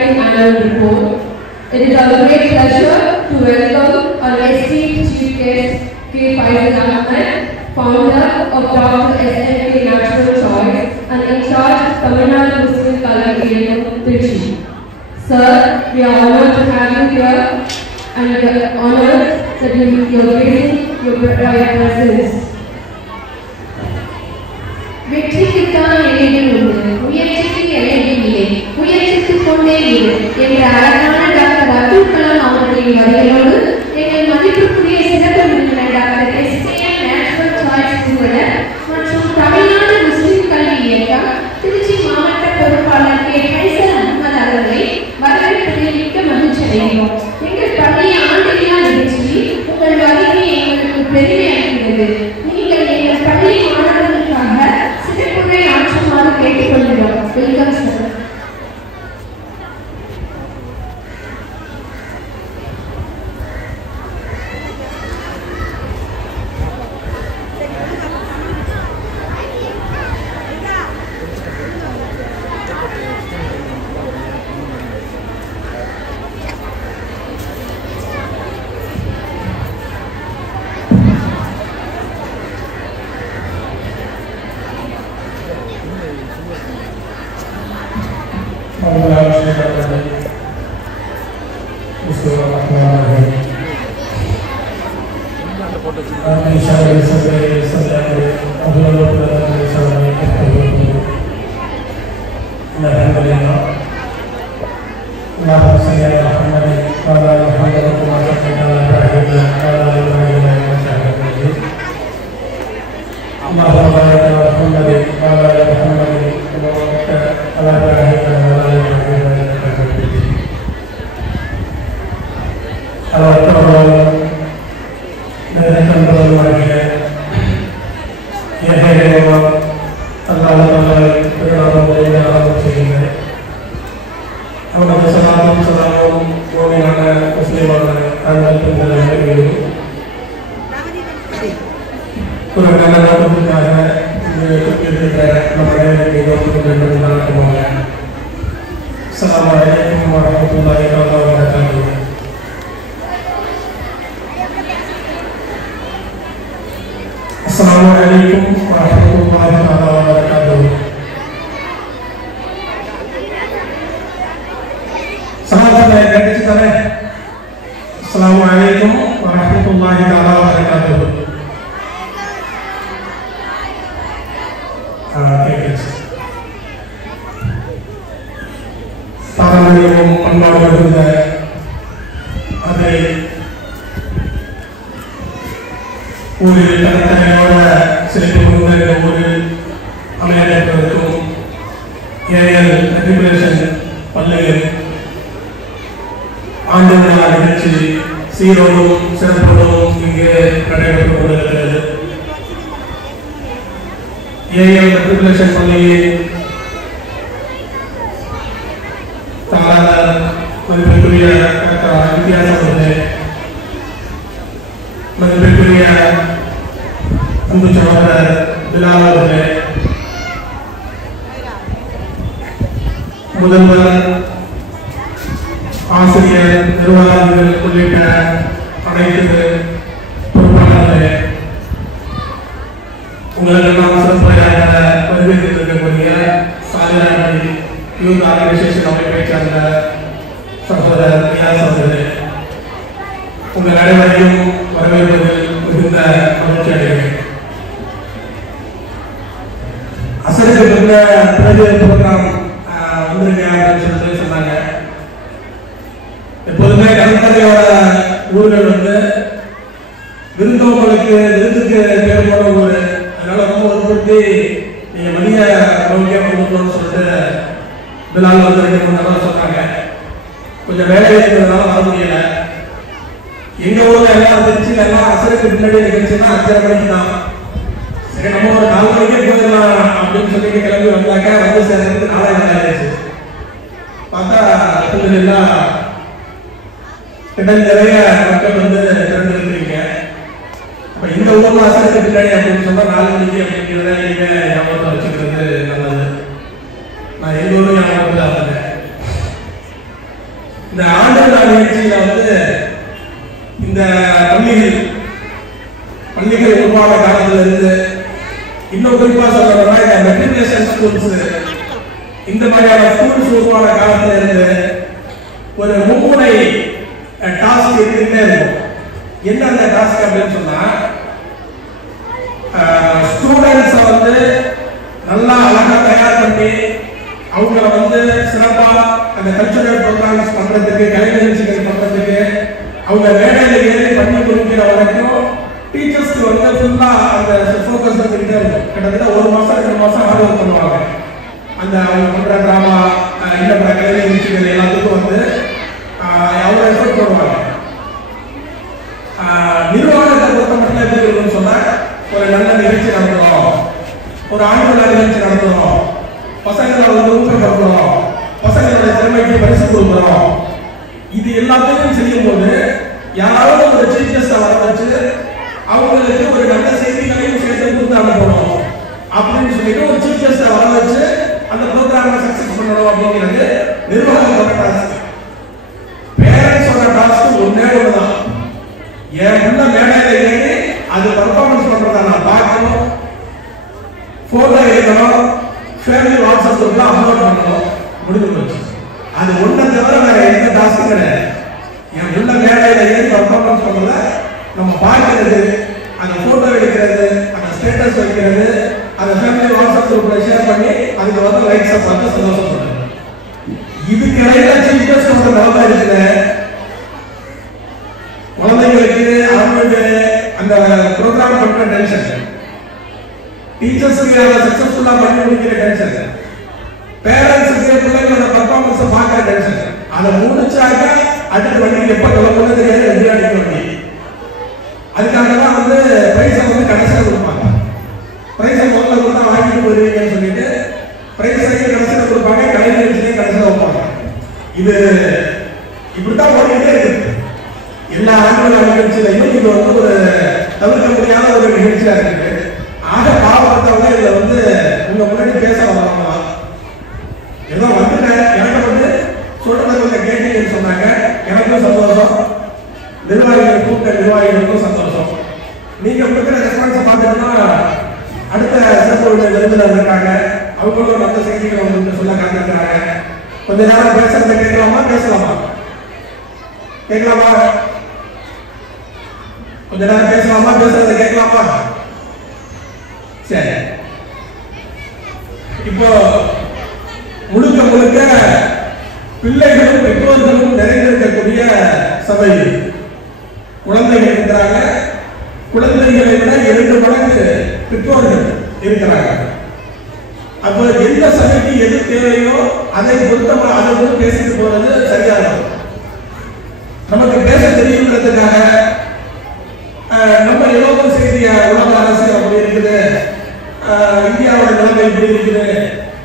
Annual report. It is our great pleasure to welcome our esteemed chief guest K. Faisal Ahmed, founder of Dr. SNK Natural Choice and in charge of Tamil Nadu Muslim College in Trichy. Sir, we are honored to have you here and we are honored that you are gracing your presence. வெற்றிக்குத்தான் எல்லைகள் உண்டு, முயற்சிக்கு எல்லைகள் இல்லை, முயற்சித்துக் கொண்டே இரு என்ற அழகான doctor Abdul Kalam அவர்களின் வரிகளோடு எங்கள் மதிப்புக்குரிய சிறப்பு விருந்தினர் டாக்டர் SKM நேச்சுரல் சாய்ஸ் நிறுவனர் மற்றும் தமிழ்நாடு முஸ்லிம் கல்வி இயக்கம் திருச்சி மாவட்ட பொறுப்பாளர் K. ஃபைசல் அஹ்மத் அவர்களை வரவேற்பதில் மிக்க மகிழ்ச்சி அடைகிறோம். எங்கள் பள்ளி ஆண்டில்லா நிகழ்ச்சியில் உங்கள் வருகை எங்களுக்கு பெருமை அளிக்கிறது. நீங்கள் எங்கள் பள்ளி மாணவர்களுக்காக சிறப்புரை ஆற்றுமாறு கேட்டுக்கொள்கிறோம். Welcome sir. உருவான காலத்துல இருந்து இன்னும் குறிப்பா சொல்லணும்னா இந்த மெட்ரிகுலேஷன் ஸ்கூல்ஸ் இந்த மாதிரியான ஸ்கூல்ஸ் உருவான காலத்துல இருந்து ஒரு மும்முனை டாஸ்க் இருந்துட்டே இருக்கும். என்ன அந்த டாஸ்க் அப்படின்னு சொன்னா ஸ்டூடெண்ட்ஸ வந்து நல்லா அழகா தயார் பண்ணி அவங்கள வந்து சிறப்பா அந்த கல்ச்சுரல் ப்ரோக்ராம்ஸ் பண்றதுக்கு, கலை நிகழ்ச்சிகள் பண்றதுக்கு, அவங்க மேடையில ஏறி பண்ணி கொடுக்கிற வரைக்கும் டீச்சர்ஸ்க்கு வந்து ஃபுல்லா அந்த ஃபோக்கஸ் பண்ணிக்கிட்டே இருக்கும். கிட்டத்தட்ட 1 மாசம் 2 மாசம் ஹார்ட் ஒர்க் பண்ணுவாங்க. அந்த அவங்க பண்ற டிராமா இந்த கலை நிகழ்ச்சிகள் எல்லாத்துக்கும் வந்து அவ்வளோ எஃபர்ட் போடுவாங்க. நிர்வாகத்தை பொறுத்த மட்டும் எப்படி இருக்குன்னு சொன்னா ஒரு நல்ல நிகழ்ச்சி நடத்துறோம், ஒரு ஆண்டு நிகழ்ச்சி நடத்துறோம், பசங்களை வந்து ஊக்கப்படுத்துறோம், பசங்களுடைய திறமைக்கு பரிசு கொடுக்குறோம். இது எல்லாத்தையும் செய்யும் போது யாராவது ஒரு சீஃப் கெஸ்ட் வர வச்சு அவங்களுக்கு ஒரு நல்ல செய்திகளையும் சேர்த்து கொடுத்து அனுப்பணும் அப்படின்னு சொல்லிட்டு ஒரு சீஃப் கெஸ்ட் வர வச்சு அந்த ப்ரோக்ராமை சக்சஸ் பண்ணணும் அப்படிங்கிறது நிர்வாகத்தோட டாஸ்க். பேரண்ட்ஸோட டாஸ்க் ஒன்னே ஒண்ணுதான், என் முன்ன மேடையில ஏறி அது பர்ஃபார்மன்ஸ் பண்றதை நான் பார்க்கணும், போட்டோ எடுக்கணும், ஃபேமிலி வாட்ஸ்அப் குரூப்ல அப்லோட் பண்ணணும், முடிஞ்சு போச்சு. அது ஒன்றை தவிர வேற எந்த டாஸ்க்கும் கிடையாது. என் உள்ள மேடையில ஏறி பர்ஃபார்மன்ஸ் பண்றத நம்ம பார்க்கிறது, அந்த போட்டோ எடுக்கிறது, அந்த ஸ்டேட்டஸ் வைக்கிறது, அந்த ஃபேமிலி வாட்ஸ்அப் குரூப்ல ஷேர் பண்ணி அதுக்கு வந்து லைக்ஸ் பார்த்து சந்தோஷப்படுறது. இதுக்கு இடையில சீஃப் கெஸ்ட் ஒரு நிலைமை இருக்குது. குழந்தைங்களுக்கு அவங்களுக்கு அந்த ப்ரோக்ராம் பண்ற டென்ஷன், டீச்சர்ஸுக்கு அதை சக்சஸ்ஃபுல்லா பண்ணி முடிக்கிற டென்ஷன், பேரண்ட்ஸுக்கு பிள்ளைங்களோட பர்ஃபார்மன்ஸை பார்க்குற டென்ஷன், அதை முடிச்சாக்க அடுத்த வண்டிக்கு எப்போ கிளம்புன்னு தெரியாது, ரெண்டு அடிக்க வண்டி. அதுக்காக தான் வந்து பிரைஸை வந்து கடைசியாக கொடுப்பாங்க. பிரைஸை முதல்ல கொடுத்தா வாங்கிட்டு போயிருவீங்கன்னு சொல்லிட்டு பிரைஸை கடைசியில் கொடுப்பாங்க, கலை நிகழ்ச்சியை கடைசியில் வைப்பாங்க. இது இப்படித்தான் ஓடிக்கிட்டே இருக்கு. எல்லா ஆண்டுகள் நிகழ்ச்சியிலையும் இது வந்து ஒரு தவிர்க்க முடியாத ஒரு நிகழ்ச்சியா இருக்கு. ஆக பாவப்பட்டவங்க இதுல வந்து உங்க முன்னாடி பேச வராங்க. ஏதோ வந்துட்டேன், எனக்கு வந்து சொல்றதை கொஞ்சம் கேட்டீங்கன்னு சொன்னாங்க, எனக்கும் சந்தோஷம், நிர்வாகிகள் கூட்ட நிர்வாகிகளுக்கும் சந்தோஷம். நீங்க கொடுக்குற ரெஸ்பான்ஸை பார்த்துட்டோம்னா அடுத்த சிறப்பு விருந்தினர் இருக்காங்க, அவங்களும் நல்ல செய்திகளை உங்களுக்கு சொல்ல காத்திருக்கிறாங்க. கொஞ்ச நேரம் பேசுறதை கேட்கலாமா? பேசலாமா? கேட்கலாமா? கொஞ்ச நேரம் பேசலாமா? பேசுறதை கேட்கலாமா? சரி. இப்போ முழுக்க முழுக்க பிள்ளைகளும் பெற்றோர்களும் நிறைந்திருக்கக்கூடிய சபை. குழந்தைகள் இருக்கிறாங்க, குழந்தைகளை விட 2 மடங்கு பெற்றோர்கள் இருக்கிறாங்க. அப்போ எந்த சபைக்கு எது தேவையோ அதை பொருத்தமா அதை வந்து பேசிட்டு போறது சரியாக இருக்கும். நமக்கு பேச தெரியுங்கிறதுக்காக நம்ம ஏதோ ஒரு செய்திய உலக அரசியல் அப்படி இருக்குது, இந்தியாவோட நிலைமை இப்படி இருக்குது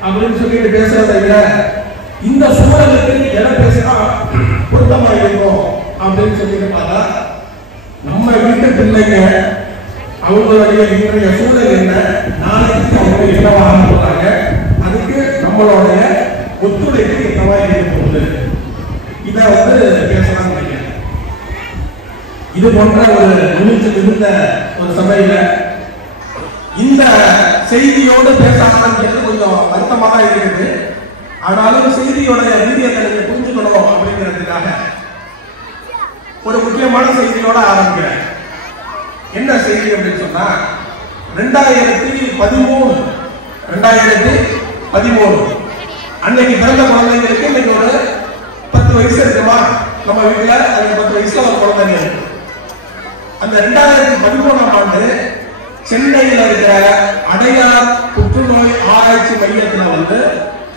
அப்படின்னு சொல்லிட்டு பேசுறதை விட இந்த சூழலுக்கு எதை பேசினா பொருத்தமா இருக்கும் அப்படின்னு சொல்லிட்டு பார்த்தா நம்ம வீட்டு பிள்ளைங்க அவங்களுடைய இன்றைய சூழல் என்ன, நாளைக்கு அவங்க என்னவாக போறாங்க, அதுக்கு நம்மளுடைய ஒத்துழைப்பு என்னவா இருக்க இதை வந்து பேசலாம் நினைக்கிறேன். இது போன்ற ஒரு முயற்சி இருந்த ஒரு சபையில இந்த செய்தியோடு பேசாமல் கொஞ்சம் வருத்தமாக தான் இருக்குது. ஆனாலும் செய்தியோட வீரியத்தை நீங்க புரிஞ்சுக்கணும் அப்படிங்கிறதுக்காக ஒரு முக்கியமான செய்தியோட ஆரம்பிக்கிறேன். என்ன செய்தி அப்படின்னு சொன்னா 2013 அன்னைக்கு பிறந்த குழந்தைங்களுக்கு இன்னைக்கு ஒரு 10 வயசு இருக்குமா நம்ம வீட்டுல, அதுக்கு 10 வயசுல ஒரு குழந்தைங்க இருக்கு. அந்த 2013ஆம் ஆண்டு சென்னையில் இருக்கிற அடையார் புற்றுநோய் ஆராய்ச்சி மையத்தில் வந்து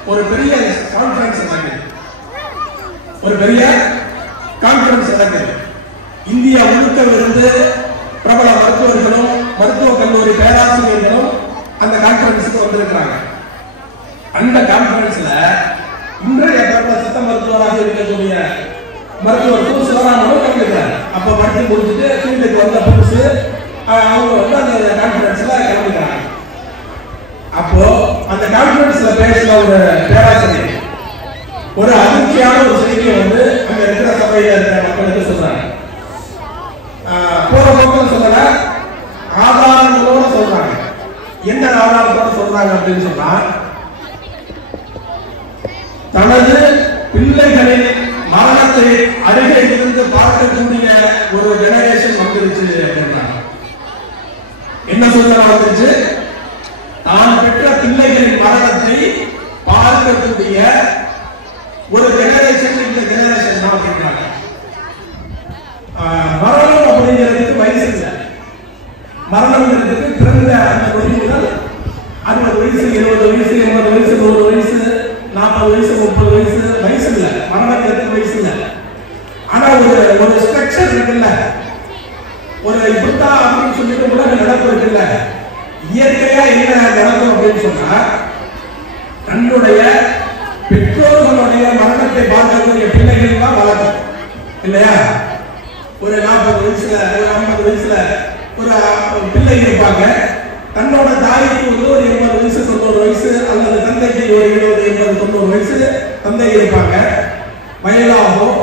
ஒரு பெரிய கான்ஃபரன்ஸ் நடக்குது. இந்தியா முழுக்க இருந்து பிரபல மருத்துவர்களும் மருத்துவ கல்லூரி பேராசிரியர்களும் அந்த கான்ஃபரன்ஸுக்கு வந்திருக்கிறாங்க. அந்த கான்ஃபரன்ஸ்ல இன்றைய பிரபல சித்த மருத்துவராக இருக்கக்கூடிய மருத்துவர் சிவராமனும் கலந்துக்கிறார். அப்ப படித்து முடிச்சுட்டு ஃபீல்டுக்கு வந்த புதுசு அவங்க வந்து அந்த கான்ஃபரன்ஸ்ல கலந்துக்கிறாங்க. அப்போ அந்த கான்ஃபரன்ஸ்ல பேசுற ஒரு பேராசிரியர் ஒரு அதிர்ச்சியான ஒரு செய்தியை வந்து அங்க இருக்கிற சபையில இருக்கிற மக்களுக்கு சொல்றாங்க. போற போக்கில் சொல்லல, ஆதாரம் சொல்றாங்க அப்படின்னு சொன்னா, தனது பிள்ளைகளின் மரணத்தை அருகே இருந்து பார்க்கக்கூடிய ஒரு ஜெனரேஷன் வந்துருச்சு அப்படின்னா என்ன சூழ்நிலை வந்துருச்சு? தான் பெற்ற பிள்ளைகளின் மரணத்தை பார்க்கக்கூடிய ஒரு ஜெனரேஷன் இந்த ஜெனரேஷன் தான் அப்படின்றாங்க. மரணம் அப்படிங்கிறதுக்கு வயசு இல்லை. மரணம்ங்கிறதுக்கு பிறந்த அந்த நொடி முதல் 60 வயசு, 70 வயசு, 80 வயசு, 100 வயசு, 40 வயசு, 30 வயசு, வயசு இல்லை. மரணங்கிறதுக்கு வயசு இல்லை. ஆனா ஒரு ஸ்ட்ரக்சர் இருக்குல்ல, ஒரு இப்படித்தான் அப்படின்னு சொல்லிட்டு உலக நடப்பு இருக்குல்ல. இயற்கையா என்ன நடக்கும் அப்படின்னு சொன்னா, தன்னுடைய பெற்றோர்களுடைய மரணத்தை பார்க்கக்கூடிய பிள்ளைகள் தான் வளர்க்கும் இல்லையா? ஒரு 40 வயசுல, ஒரு 50 வயசுல ஒரு பிள்ளை இருப்பாங்க. தன்னோட தாய்க்கு ஒரு 80 வயசு, 90 வயசு, அல்லது தந்தைக்கு ஒரு 70, 80, 90 வயசு தந்தை இருப்பாங்க. வயதாகும்.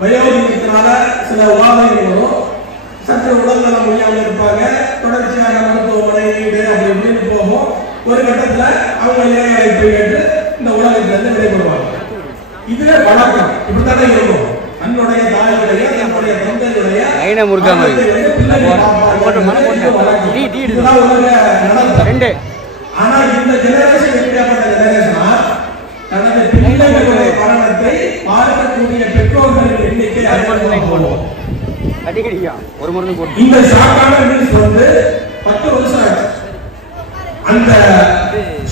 வயோதிகத்தினால சில உபாதைகள் வரும். சற்று உடல்நலம் முடியாமல் இருப்பாங்க. தொடர்ச்சியாக மருத்துவமனை, வீடு அப்படி இப்படின்னு போகும். ஒரு கட்டத்துல அவங்க இளைஞரை கேட்டு இந்த உலகத்திலிருந்து விடைபெறுவாங்க. இதுவே வழக்கம். இப்படித்தானே இருக்கும். தன்னுடைய தாயுடைய, தன்னுடைய தந்தையுடைய ஆனா இந்த ஜெனரேஷன் எப்படியாப்பட்ட ஜெனரேஷனா, தனது பிள்ளைகளுடைய மரணத்தை பார்க்கக்கூடிய பெற்றோர்களின் எண்ணிக்கை இந்த ஷாக்கான நியூஸ் வந்து 10 வருஷம் ஆச்சு. அந்த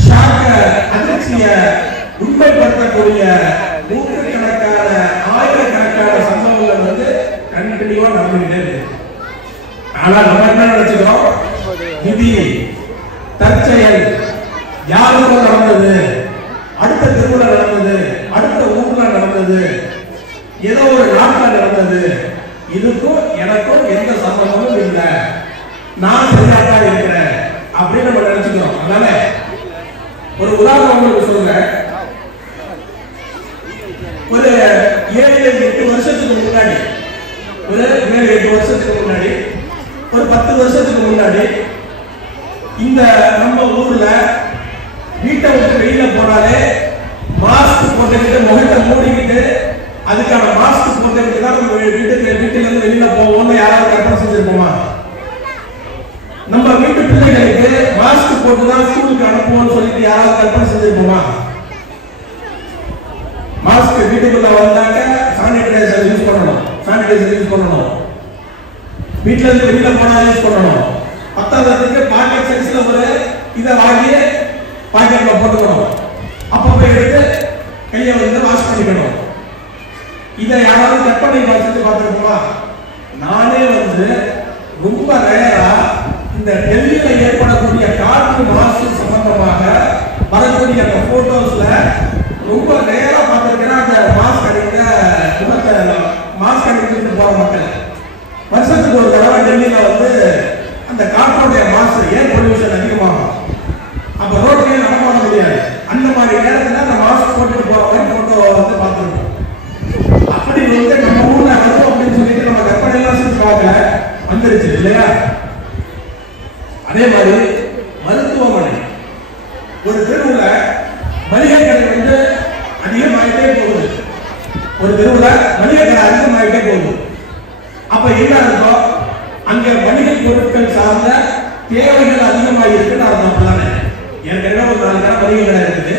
ஷாக்க அதிர்ச்சிய உண்மைப்படுத்தக்கூடிய நூற்றுக்கணக்கான ஆயிரக்கணக்கான சம்பவங்கள் வந்து கண்டினியூவா நடந்துகிட்டே இருக்கு. ஆனா நம்ம என்ன நினைச்சுக்கிறோம்? விதி, தற்செயல், யாருக்கோ நடந்தது, அடுத்த தெருவுல நடந்தது, அடுத்த ஊர்ல நடந்தது, ஏதோ ஒரு நாட்டில் நடந்தது, இதுக்கும் எனக்கும் எந்த சம்பந்தமும் இல்லை, நான் சரியாத்தான் இருக்கிறேன் அப்படின்னு நம்ம நினைச்சுக்கிறோம். அதனால ஒரு உதாரணம் உங்களுக்கு சொல்றேன். ஒரு 7-8 வருஷத்துக்கு முன்னாடி, ஒரு 7-8 வருஷத்துக்கு முன்னாடி, ஒரு 10 வருஷத்துக்கு முன்னாடி இந்த நம்ம ஊர்ல வீட்டை விட்டு வெளியில போனாலே மாஸ்க் போட்டுக்கிட்டு, முகத்தை மூடிக்கிட்டு, அதுக்கான மாஸ்க் போட்டுக்கிட்டு தான் நம்ம வீட்டுல இருந்து வெளியில போவோம்னு யாராவது கற்பனை செஞ்சிருப்போமா? நம்ம வீட்டு பிள்ளைகளுக்கு மாஸ்க் போட்டுதான் ஸ்கூலுக்கு அனுப்புவோம்னு சொல்லிட்டு யாராவது கற்பனை செஞ்சிருப்போமா? மாஸ்க் வீட்டுக்குள்ள வந்தாக்க சானிடைசர் யூஸ் பண்ணணும். வீட்டுல இருந்து வெளியில போனா யூஸ் பண்ணணும். பத்தாவதுக்கு பாக்கெட் சைஸ்ல ஒரு இதை வாங்கி பாக்கெட்ல போட்டுக்கணும். அப்ப போய் எடுத்து கையை வந்து வாஷ் பண்ணிக்கணும். இதை யாராவது கற்பனை செஞ்சு பார்த்துருப்போமா? நானே வந்து ரொம்ப ரேரா இந்த டெல்லியில ஏற்படக்கூடிய காற்று மாசு சம்பந்தமாக வரக்கூடிய அந்த போட்டோஸ்ல ரொம்ப ரேரா பார்த்திருக்கேன். அந்த மாஸ்க் அணிந்த முகத்தை மாஸ்க் அணிந்து போற மக்கள் வருஷத்துக்கு ஒரு தடவை டெல்லியில வந்து அந்த காற்றோடைய மாசு, ஏர் பொல்யூஷன் அதிகமாகும். அப்ப ரோட்லயே நடமாட முடியாது. அந்த மாதிரி நேரத்தில் அந்த மாஸ்க் போட்டுட்டு போற மாதிரி போட்டோ வந்து பார்த்துருக்கோம். அப்படி வந்து நம்ம ஊர்ல வரும் அப்படின்னு சொல்லிட்டு நம்ம கற்பனை எல்லாம் செஞ்சு பார்க்கல, வந்துருச்சு இல்லையா? அதே மாதிரி மருத்துவமனை, ஒரு தெருவுல மளிகை கடை வந்து அதிகமாயிட்டே போகுது. ஒரு தெருவுல மளிகை கடை அதிகமாயிட்டே போகுது. அப்ப என்ன அர்த்தம்? அங்க மளிகை பொருட்கள் சார்ந்த தேவைகள் அதிகமாக இருக்குன்னு அர்த்தம் தானே? ஏற்கனவே ஒரு 4 கடை மளிகை கடை இருக்குது.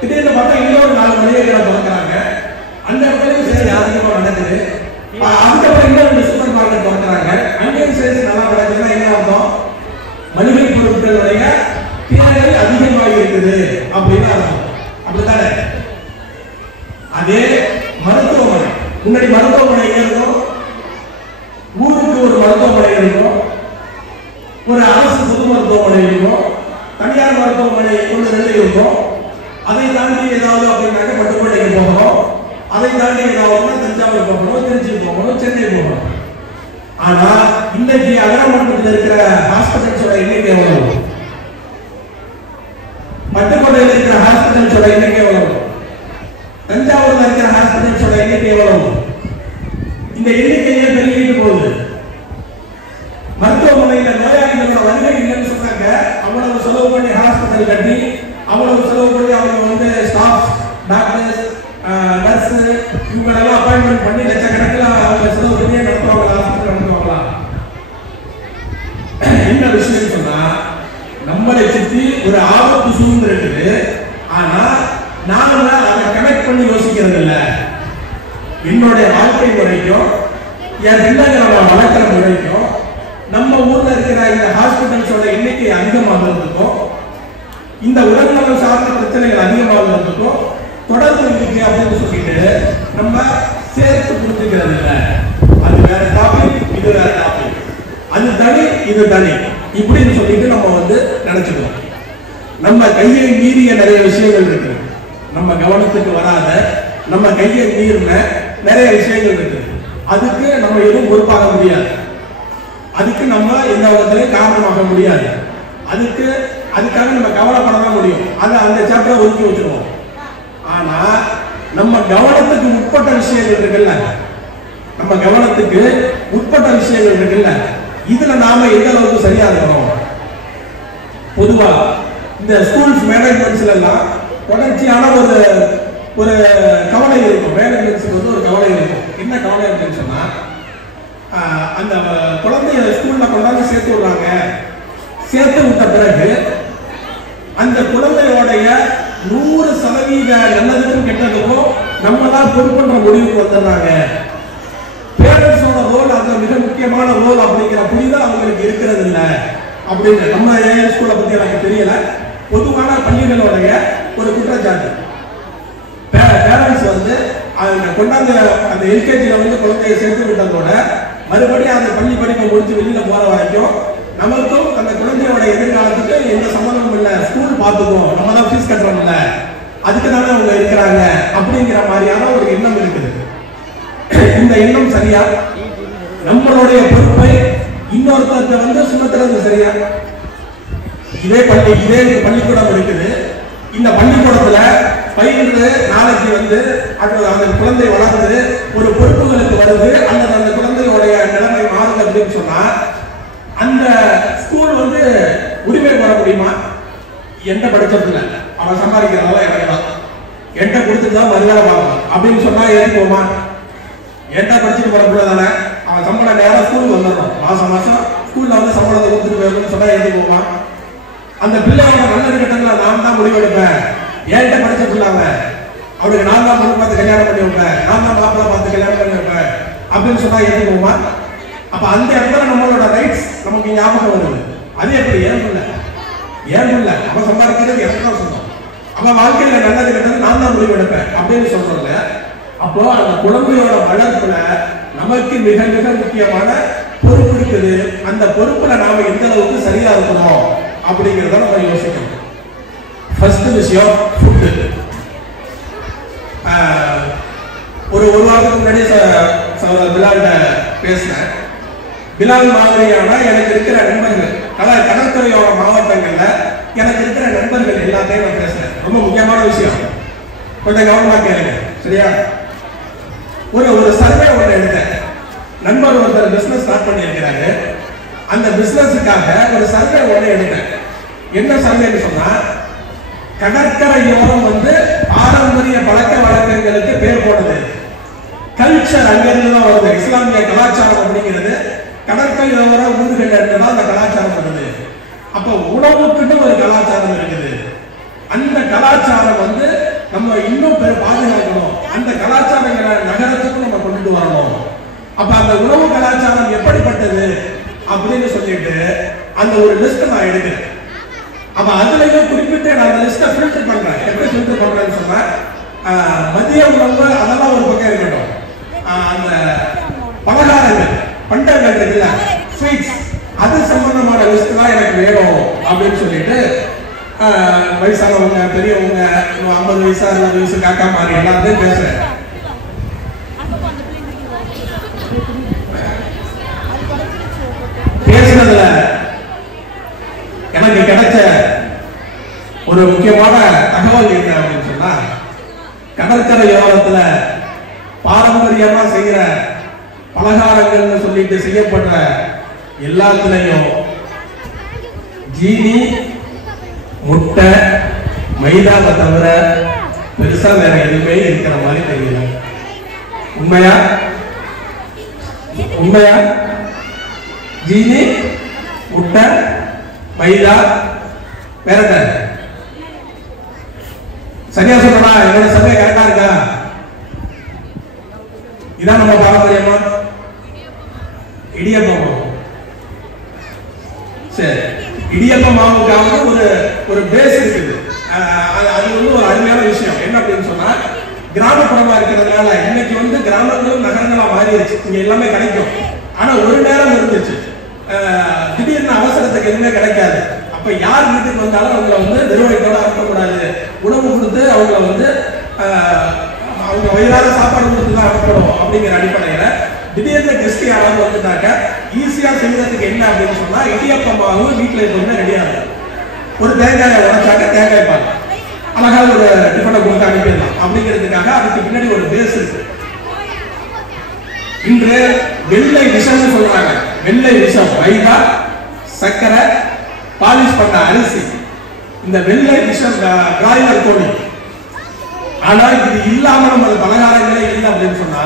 திடீர்னு பார்த்தா இன்னொரு 4 மளிகை கடை திறக்கிறாங்க. அந்த இடத்துலயும் சேவை அதிகமாக நடக்குது. அதுக்கப்புறம் இன்னொரு சூப்பர் மார்க்கெட் திறக்கிறாங்க. அங்கேயும் சேவை நல்லா நடக்குதுன்னா என்ன அர்த்தம்? மளிகை பொருட்களுடைய தேவை அதிகமாக இருக்குது அப்படின்னு அர்த்தம். அப்படித்தானே? அதே மருத்துவமனை, முன்னாடி மருத்துவமனை இருக்கும், ஊருக்கு ஒரு மருத்துவமனை இருக்கும், ஒரு அரசு பொது மருத்துவமனை இருக்கும், தனியார் மருத்துவமனை 1-2 இருக்கும். அதை தாண்டி ஏதாவது அப்படின்னாக்க பட்டுக்கோட்டைக்கு போகணும், அதை தாண்டி ஏதாவது தஞ்சாவூர் போகணும், திருச்சி போகணும், சென்னை போகணும். ஆனா இன்னைக்கு அகரமண்டலத்தில் இருக்கிற ஹாஸ்பிட்டல்ஸோட எண்ணிக்கை எவ்வளவு? பட்டுக்கோட்டையில் இருக்கிற ஹாஸ்பிட்டல்ஸோட எண்ணிக்கை எவ்வளவு? தஞ்சாவூர்ல இருக்கிற ஹாஸ்பிட்டல்ஸோட எண்ணிக்கை எவ்வளவு? இந்த எண்ணிக்கையே பெருகிட்டு போகுது. மருத்துவமனையில நோயாளிகளோட வருகை இல்லைன்னு சொன்னாங்க. அவ்வளவு செலவு பண்ணி ஹாஸ்பிட்டல் ஹாஸ்பிட்டல் கட்டி அவ்வளவு செலவு பண்ணி அவங்க வந்து ஸ்டாஃப், டாக்டர்ஸ், நர்ஸ் இவங்களெல்லாம் அப்பாயின்மெண்ட் பண்ணி லட்சக்கணக்கில் அவங்க செலவு பண்ணி நடத்துவாங்களா? ஹாஸ்பிட்டல் நடத்துவாங்களா? என்ன விஷயம் சொன்னா, நம்மளை சுற்றி ஒரு ஆபத்து சூழ்ந்து இருக்குது. ஆனா நாம அதை கனெக்ட் பண்ணி யோசிக்கிறது இல்லை. என்னுடைய வாழ்க்கை முறைக்கும் என் பிள்ளைங்க நம்ம வளர்க்கிற முறைக்கும் நம்ம ஊர்ல இருக்கிற இந்த ஹாஸ்பிட்டல்ஸோட எண்ணிக்கை அதிகமாகிறதுக்கும் இந்த உடல்நலம் சார்ந்த பிரச்சனைகள் அதிகமாகிறதுக்கும் தொடர்பு இருக்கு அப்படின்னு சொல்லிட்டு நம்ம சேர்த்து புரிஞ்சுக்கிறது இல்லை. அது வேற டாபிக், இது வேற டாபிக், அது தனி இது தனி இப்படின்னு சொல்லிட்டு நம்ம வந்து நினைச்சுக்கிறோம். நம்ம கையை மீறிய நிறைய விஷயங்கள் இருக்கு, நம்ம கவனத்துக்கு வராத, நம்ம கையை மீறின நிறைய விஷயங்கள் இருக்கு. அதுக்கு நம்ம எதுவும் பொறுப்பாக முடியாது, அதுக்கு நம்ம எந்த விதத்திலையும் காரணமாக முடியாது. அதுக்காக நம்ம கவலைப்பட தான் முடியும். அதை அந்த சாப்டரை ஒதுக்கி வச்சிருவோம். ஆனா நம்ம கவனத்துக்கு உட்பட்ட விஷயங்கள் இருக்குல்ல, நம்ம கவனத்துக்கு உட்பட்ட விஷயங்கள் இருக்குல்ல, இதுல நாம எந்த அளவுக்கு சரியா இருக்கணும். பொதுவா இந்த ஸ்கூல்ஸ் மேனேஜ்மெண்ட்ஸ்ல எல்லாம் தொடர்ச்சியான ஒரு கவலை இருக்கும். மேனேஜ்மெண்ட்ஸ்க்கு வந்து ஒரு கவலை இருக்கும். என்ன கவலை அப்படின்னு சொன்னா, அந்த குழந்தைய ஸ்கூல்ல கொண்டாந்து சேர்த்து விடுறாங்க. சேர்த்து விட்ட பிறகு அந்த குழந்தையோடைய 100% நல்லதுக்கும் கெட்டதுக்கும் நம்ம தான் பொறுப்புன்ற முடிவுக்கு வந்துடுறாங்க. பேரண்ட்ஸோட ரோல் அந்த மிக முக்கியமான ரோல் அப்படிங்கிற புரிதல் அவங்களுக்கு இருக்கிறது இல்லை அப்படின்னு நம்ம ஏன் ஸ்கூலை பத்தி எனக்கு தெரியல. பொதுவான பள்ளிகளுடைய ஒரு குற்றச்சாட்டு, பேரண்ட்ஸ் வந்து கொண்டாந்து அந்த எல்கேஜியில் வந்து குழந்தைய சேர்த்து விட்டதோட மறுபடியும் அந்த பள்ளி படிப்பை முடிச்சு வெளியில போற வரைக்கும் நமக்கும் அந்த குழந்தையோட எதிர்காலத்துக்கு எந்த சம்மந்தமும் இல்லை, ஸ்கூல் பார்த்துக்கும், நம்ம தான் ஃபீஸ் கட்டுறோம் இல்லை, அதுக்கு தானே அவங்க இருக்கிறாங்க அப்படிங்கிற மாதிரியான ஒரு எண்ணம் இருக்குது. இந்த எண்ணம் சரியா? நம்மளுடைய பொறுப்பை இன்னொருத்தருக்கு வந்து சுமத்துறது சரியா? இதே பள்ளிக்கூடம் இருக்குது. இந்த பள்ளிக்கூடத்துல பயின்று நாளைக்கு வந்து அந்த குழந்தை வளர்ந்து ஒரு பொறுப்புகளுக்கு வருது, அல்லது அந்த குழந்தையோடைய நிலைமை மாறுது அப்படின்னு சொன்னா அந்த ஸ்கூல் வந்து உரிமை பெற முடியுமா? எந்த படிச்சதுல அவன் சம்பாதிக்கிறதால எனக்கு தான், என்கிட்ட கொடுத்துட்டு தான் மரியாதை பார்க்கணும் அப்படின்னு சொன்னா ஏற்றுக்குவோமா? என்கிட்ட படிச்சுட்டு போறப்போ தானே அவன் சம்பளம் நேரம் ஸ்கூலுக்கு வந்துடணும். மாசம் ஸ்கூல்ல வந்து சம்பளத்தை கொடுத்துட்டு போயிடணும்னு சொன்னா ஏற்றுக்குவோமா? அந்த பிள்ளையோட நல்லது கட்டங்களை நான் தான் முடிவெடுப்பேன், என்கிட்ட படிச்சது இல்லாம அவனுக்கு நான் தான் பொண்ணு பார்த்து கல்யாணம் பண்ணி வைப்பேன், நான் தான் மாப்பிள்ளை பார்த்து கல்யாணம் பண்ணி வைப்பேன் அப்படின்னு சொன்னா ஏற்றுக்குவோமா? அப்ப அந்த இடத்துல நம்மளோட ரைட்ஸ் நமக்கு ஞாபகம் வருது. அது எப்படி? ஏன் அவன் சம்பாதிக்கிறது எனக்கு தான் சொந்தம், அவன் வாழ்க்கையில நல்லது கெட்டது நான் தான் முடிவெடுப்பேன் அப்படின்னு சொல்றோம்ல. அப்போ அந்த குழந்தையோட வளர்ப்புல நமக்கு மிக மிக முக்கியமான பொறுப்பு இருக்குது. அந்த பொறுப்புல நாம எந்த அளவுக்கு சரியா இருக்கணும் அப்படிங்கிறத நம்ம யோசிக்கணும். ஃபர்ஸ்ட் விஷயம் ஃபுட்டு. ஒரு வாரத்துக்கு முன்னாடி பிலால்கிட்ட பேசினேன். பிலால் மாதிரியான எனக்கு இருக்கிற நண்பர்கள், கடற்கரையோர மாவட்டங்கள்ல எனக்கு இருக்கிற நண்பர்கள் எல்லாத்தையும் நான் பேசுறேன். ரொம்ப முக்கியமான விஷயம், கொஞ்சம் கவனமா கேளுங்க சரியா? ஒரு சர்வே ஒன்று எடுத்தேன். நண்பர் ஒருத்தர் பிசினஸ் ஸ்டார்ட் பண்ணி இருக்கிறாரு. அந்த பிசினஸுக்காக ஒரு சர்வே ஒன்று எடுத்தேன். என்ன சர்வேன்னு சொன்னா, கடற்கரையோரம் வந்து பாரம்பரிய பழக்க வழக்கங்களுக்கு பேர் போனது, கல்ச்சர் அங்கிருந்து தான் வருது. இஸ்லாமிய கலாச்சாரம் அப்படிங்கிறது கடற்கரையோர ஊர்கள் இருந்துதான் அந்த கலாச்சாரம் வருது. அப்ப உணவுக்குன்னு ஒரு கலாச்சாரம் இருக்குது. அந்த கலாச்சாரம் வந்து நம்ம இன்னும் பாதுகாக்கணும். அந்த கலாச்சாரங்களை நகரத்துக்கும் நம்ம கொண்டு வரணும். அப்ப அந்த உணவு கலாச்சாரம் எப்படிப்பட்டது அப்படின்னு சொல்லிட்டு அந்த ஒரு லிஸ்ட் நான் எடுக்கிறேன். அப்ப அதுலயும் குறிப்பிட்டு நான் அந்த லிஸ்ட்டை ஃபில்டர் பண்றேன். எப்படி ஃபில்டர் பண்றேன்னு சொன்னா, மதிய உணவு அதெல்லாம் ஒரு பக்கம் இருக்கட்டும், அந்த பலகாரங்கள் பண்டங்கள் இருக்குல்ல, ஸ்வீட்ஸ், அது சம்பந்தமான லிஸ்ட் தான் எனக்கு வேணும் அப்படின்னு சொல்லிட்டு வயசானவங்க, பெரியவங்க, 50 வயசு 60 வயசு காக்கா மாதிரி எல்லாத்தையும் பேசுறேன். பேசுனதுல எனக்கு கிடைச்ச ஒரு முக்கியமான தகவல் என்ன அப்படின்னு சொன்னா, கடற்கரையோரத்துல பாரம்பரியமா செய்யற பலகாரங்கள்னு சொல்லிட்டு செய்யப்படுற எல்லாத்துலயும் ஜீனி, முட்டை மைதாவை தவிர பெருசா வேற எதுவுமே இருக்கிற மாதிரி தெரியல. உண்மையா? உண்மையா? ஜீனி, முட்டை, மைதா, வேற என்ன? சரியா சொல்றா? என்னோட சபை கரெக்டா இருக்கா? இதான் நம்ம பாரம்பரியமா? இடியப்பம். சரி, இடியப்ப மாவுக்காவது ஒரு பேஸ் இருக்குது. அது ஒரு அருமையான விஷயம். என்ன அப்படின்னு சொன்னா, கிராமப்புறமா இருக்கிறதுனால இன்னைக்கு கிராமங்களும் நகரங்களா மாறிடுச்சு. இங்க எல்லாமே கிடைக்கும். ஆனா ஒரு நேரம் இருந்துச்சு, திடீர்னு அவசரத்துக்கு எதுவுமே கிடைக்காது. அப்ப யார் வீட்டுக்கு வந்தாலும் அவங்கள நிர்வாகத்தோட அனுப்பக்கூடாது. உணவு கொடுத்து அவங்கள அவங்க வயிறார சாப்பாடு கொடுத்து தான் அனுப்பணும் அப்படிங்கிற அடிப்படையில திடீர்னு கெஸ்ட் யாராவது வந்துட்டாக்க ஈஸியா செய்யறதுக்கு என்ன அப்படின்னு சொன்னா, இடியப்ப மாவு வீட்டுல எப்பவுமே ரெடியா இருக்கும். ஒரு தேங்காயை உடைச்சாக்க தேங்காய் பால் அழகா ஒரு டிஃபனை கொடுத்து அனுப்பிடலாம். அப்படிங்கிறதுக்காக அதுக்கு பின்னாடி ஒரு பேஸ் இருக்கு. இன்று வெள்ளை விஷம்னு சொல்றாங்க. வெள்ளை விஷம் மைதா, சர்க்கரை, பாலிஷ் பண்ண அரிசி, இந்த வெள்ளை விஷம் பிராய்லர் கோழி. ஆனா இது இல்லாம நம்ம பலகாரங்களே இல்லை அப்படின்னு சொன்னா,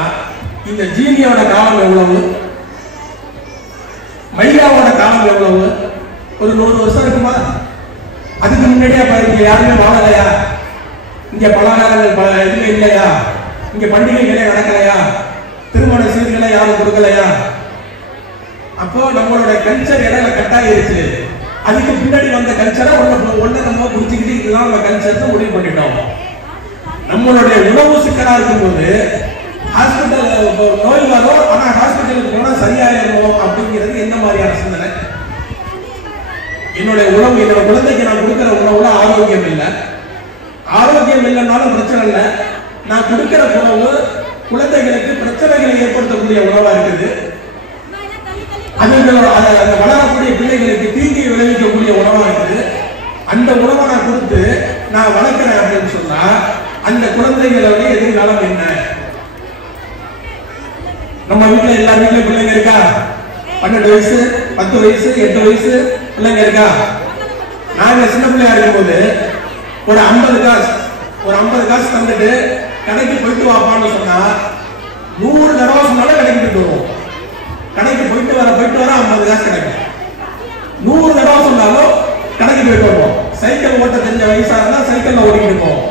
இந்த ஜீனியோட காலம் எவ்வளவு, மைதாவோட காலம் எவ்வளவு? ஒரு 100 வருஷம் இருக்குமா? அதுக்கு முன்னாடியே பாருங்க, யாருமே வாழலையா? இங்க பலகாரங்கள் எதுவுமே இல்லையா? இங்க பண்டிகைகளே நடக்கலையா? திருமண சீர்களை யாரும் கொடுக்கலையா? அப்போ நம்மளோட கல்ச்சர் இடையில கட்டாயிருச்சு. அதுக்கு பின்னாடி வந்த கல்ச்சரை ஒன்ன நம்ம புரிஞ்சுக்கிட்டு இதுதான் நம்ம கல்ச்சர் முடிவு பண்ணிட்டோம். நம்மளுடைய உணவு சிக்கலா இருக்கும்போது ஹாஸ்பிட்டல் நோய் வரும், ஆனா ஹாஸ்பிட்டலுக்கு போனா சரியாயிரும் அப்படிங்கிறது என்ன மாதிரியான சிந்தனை? என்னுடைய உணவு, என்னோட குழந்தைக்கு நான் கொடுக்கிற உணவுல ஆரோக்கியம் இல்லை. ஆரோக்கியம் இல்லைன்னாலும் பிரச்சனை இல்லை. நான் கொடுக்கிற உணவு குழந்தைகளுக்கு பிரச்சனைகளை ஏற்படுத்தக்கூடிய உணவா இருக்குது. அந்த வளரக்கூடிய பிள்ளைகளுக்கு தீங்கை விளைவிக்கக்கூடிய உணவா இருக்குது. அந்த உணவை நான் கொடுத்து நான் வளர்க்கிறேன் அப்படின்னு சொன்னா அந்த குழந்தைகளுடைய எதிர்காலம் என்ன? நம்ம வீட்டுல எல்லா வீட்லயும் பிள்ளைங்க இருக்கா? 12 வயசு, 10 வயசு, 8 வயசு பிள்ளைங்க இருக்கா? நாங்க சின்ன பிள்ளையா இருக்கும்போது ஒரு 50 காசு தந்துட்டு கடைக்கு போயிட்டு வாப்பான்னு சொன்னா 100 தடவை சொன்னாலும் கடைக்கு போயிட்டு வருவோம். கடைக்கு போயிட்டு வர 50 காசு கிடைக்கும். 100 தடவை சொன்னாலும் கடைக்கு போயிட்டு வருவோம். சைக்கிள் ஓட்ட தெரிஞ்ச வயசா இருந்தா சைக்கிள்ல ஓடிக்கிட்டு போவோம்.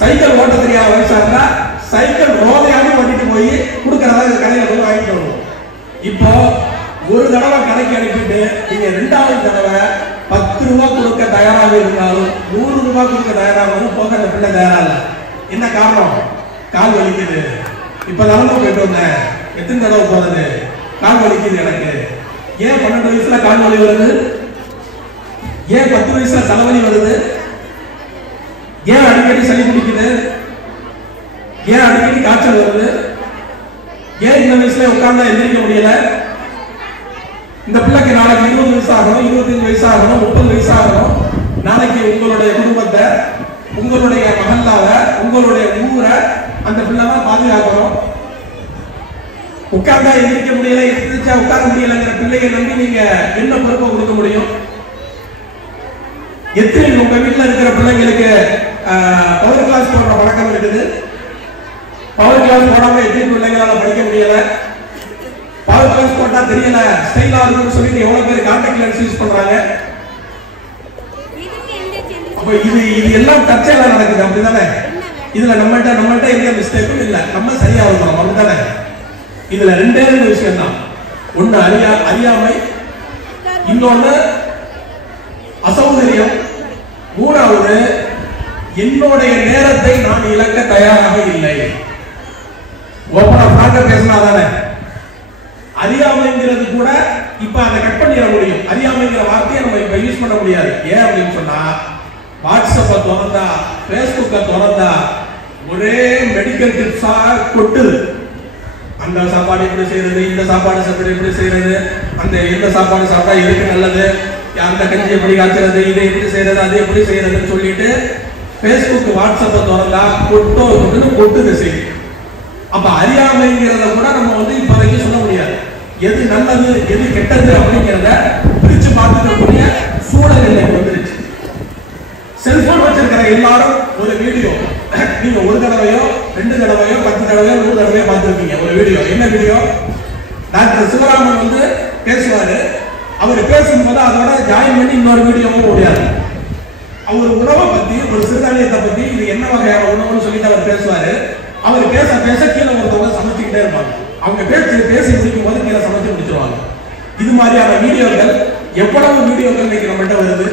சைக்கிள் ஓட்ட தெரியாத வயசா இருந்தா சைக்கிள் ரோதையாவது ஓட்டிட்டு போய் கொடுக்கறதா கடையில போய் வாங்கிட்டு வருவோம். இப்போ ஒரு தடவை கடைக்கு அனுப்பிட்டு நீங்க 2வது தடவை 10 ரூபாய் கொடுக்க தயாராக இருந்தாலும் 100 ரூபாய் கொடுக்க தயாராக போக அந்த பிள்ளை தயாரா இல்லை. என்ன காரணம்? கால் வலிக்குது. இப்ப நடந்து போயிட்டு வந்தேன், எத்தனை தடவை போறது, கால் வலிக்குது எனக்கு. ஏன் 12 வயசுல கால் வலி வருது? ஏன் 10 வயசுல தலைவலி வருது? ஏன் அடிக்கடி சளி பிடிக்குது? ஏன் அடிக்கடி காய்ச்சல் வருது? ஏன் இந்த வயசுல உட்கார்ந்தா எந்திரிக்க முடியல? இந்த பிள்ளைக்கு நாளைக்கு 20 வயசு ஆகணும், 25 வயசு ஆகணும், 30 வயசு ஆகணும். நாளைக்கு உங்களுடைய குடும்பத்தை, உங்களுடைய மகளாவை, உங்களுடைய ஊரை அந்த பிள்ளை தான் பாதுகாக்கணும். உட்கார்ந்தா எந்திரிக்க முடியல, எந்திரிச்சா உட்கார முடியலங்கிற பிள்ளையை நம்பி நீங்க என்ன பொறுப்பை கொடுக்க முடியும்? எத்தனை உங்க வீட்டுல இருக்கிற பிள்ளைங்களுக்கு பவர் கிளாஸ் போடுற பழக்கம் இருக்குது? பவர் கிளாஸ் போடாம எத்தனை பிள்ளைங்களால படிக்க முடியல? பவர் கிளாஸ் போட்டா தெரியல, ஸ்டைலா இருக்குன்னு சொல்லிட்டு எவ்வளவு பேர் கான்டாக்ட் லென்ஸ் யூஸ் பண்றாங்க. அப்ப இது எல்லாம் தற்செயலா நடக்குது, அப்படிதானே? இதுல நம்மகிட்ட எந்த மிஸ்டேக்கும் இல்ல, நம்ம சரியா இருக்கணும், அப்படிதானே? இதுல 2 விஷயம் தான். ஒண்ணு அறியாமை, இன்னொன்னு அசௌகரியம், 3வது என்னுடைய நேரத்தை நான் இழக்க தயாராக இல்லை. ஓப்பனா பேசினாதானே? அறியாமைங்கிறது கூட இப்ப அதை கட் பண்ணிட முடியும். அறியாமைங்கிற வார்த்தையை நம்ம இப்ப யூஸ் பண்ண முடியாது. ஏன் அப்படின்னு சொன்னா, வாட்ஸ்அப்பை திறந்தா, பேஸ்புக்கை திறந்தா ஒரே மெடிக்கல் டிப்ஸா கொட்டுது. அந்த சாப்பாடு எப்படி செய்யறது, இந்த சாப்பாடு சாப்பிட எப்படி செய்யறது, அந்த இந்த சாப்பாடு சாப்பிட்டா எதுக்கு நல்லது, அந்த கஞ்சி எப்படி காய்ச்சறது, இதை எப்படி செய்யறது, அது எப்படி செய்யறதுன்னு சொல்லிட்டு பேஸ்புக் வாட்ஸ்அப்பை திறந்தா கொட்டுது செய்தி. அப்ப அறியாமைங்கிறத கூட நம்ம இப்போதைக்கு சொல்ல முடியாது. எது நல்லது எது கெட்டது அப்படிங்கிறத பிரிச்சு பார்த்துக்கக்கூடிய சூழல் இன்னைக்கு வந்துருச்சு. இருக்கிற எல்லாரும் ஒரு வீடியோ நீங்க ஒரு தடவையோ 2 தடவையோ 10 தடவையோ 100 தடவையோ பார்த்துருப்பீங்க. ஒரு வீடியோ, என்ன வீடியோ? டாக்டர் சிவராமன் வந்து பேசுவாரு. அவர் பேசும்போது அதோட ஜாயின் பண்ணி இன்னொரு வீடியோவும் முடியாது. அவர் உணவை பத்தி, ஒரு சிறுதானியத்தை பத்தி, இது என்ன வகையான உணவுன்னு சொல்லிட்டு அவர் பேசுவாரு. அவர் பேச பேச கீழே ஒருத்தவங்க சமைச்சுக்கிட்டே இருப்பாங்க. அவங்க பேசி முடிக்கும் போது கீழே சமைச்சு முடிச்சிருவாங்க. இது மாதிரியான வீடியோக்கள் எவ்வளவு வீடியோக்கள் இன்னைக்கு நம்மகிட்ட வருது.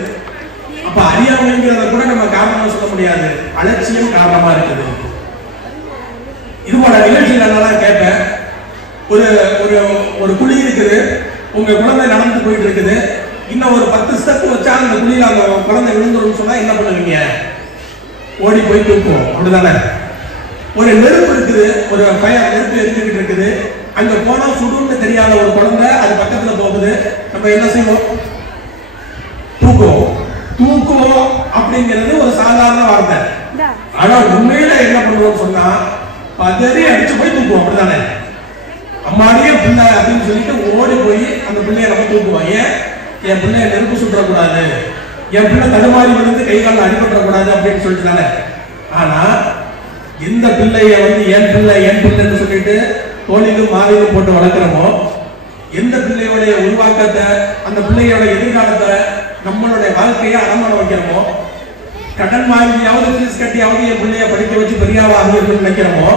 அப்ப அறியாமைங்கிறத கூட நம்ம காரணமா சொல்ல முடியாது, அலட்சியம் காரணமா இருக்குது. இது போல நிகழ்ச்சிகள் நான் கேட்பேன். ஒரு ஒரு ஒரு குழி இருக்குது, உங்க குழந்தை நடந்து போயிட்டு இருக்குது, இன்னும் ஒரு 10 ஸ்டெப் வச்சா அந்த குழியில அந்த குழந்தை விழுந்துரும் சொன்னா என்ன பண்ணுவீங்க? ஓடி போய் தூக்குவோம், அப்படிதானே? ஒரு நெருப்பு இருக்குது, ஒரு ஃபயர் நெருப்பு எரிஞ்சுக்கிட்டு இருக்குது, அங்க போனா சுடுன்னு தெரியாத ஒரு குழந்தை அது பக்கத்துல போகுது, நம்ம என்ன செய்வோம்? தூக்குவோம். தூக்குவோம் அப்படிங்கிறது ஒரு சாதாரண வார்த்தை. ஆனா உண்மையில என்ன பண்ணுவோம் சொன்னா பதறி அடிச்சு போய் தூக்குவோம், அப்படிதானே? அம்மாடியே பிள்ளை அப்படின்னு சொல்லிட்டு ஓடி போய் அந்த பிள்ளைய நம்ம தூக்குவோம். ஏன்? என் பிள்ளைய நெருப்பு சுற்றக்கூடாது, என் பிள்ளை தடுமாறி விழுந்து கை காலில் அடிபட்டக்கூடாது அப்படின்னு சொல்லிட்டு தானே. ஆனா எந்த பிள்ளைய வந்து என் பிள்ளைன்னு சொல்லிட்டு தோளிலும் மாறிலும் போட்டு வளர்க்கிறோமோ, எந்த பிள்ளையோடைய உருவாக்கத்தை, அந்த பிள்ளையோட எதிர்காலத்தை, நம்மளுடைய வாழ்க்கையை அடமான வைக்கிறோமோ, கடன் வாங்கியாவது ஃபீஸ் கட்டியாவது என் பிள்ளைய படிக்க வச்சு பெரியாவாக நினைக்கிறோமோ,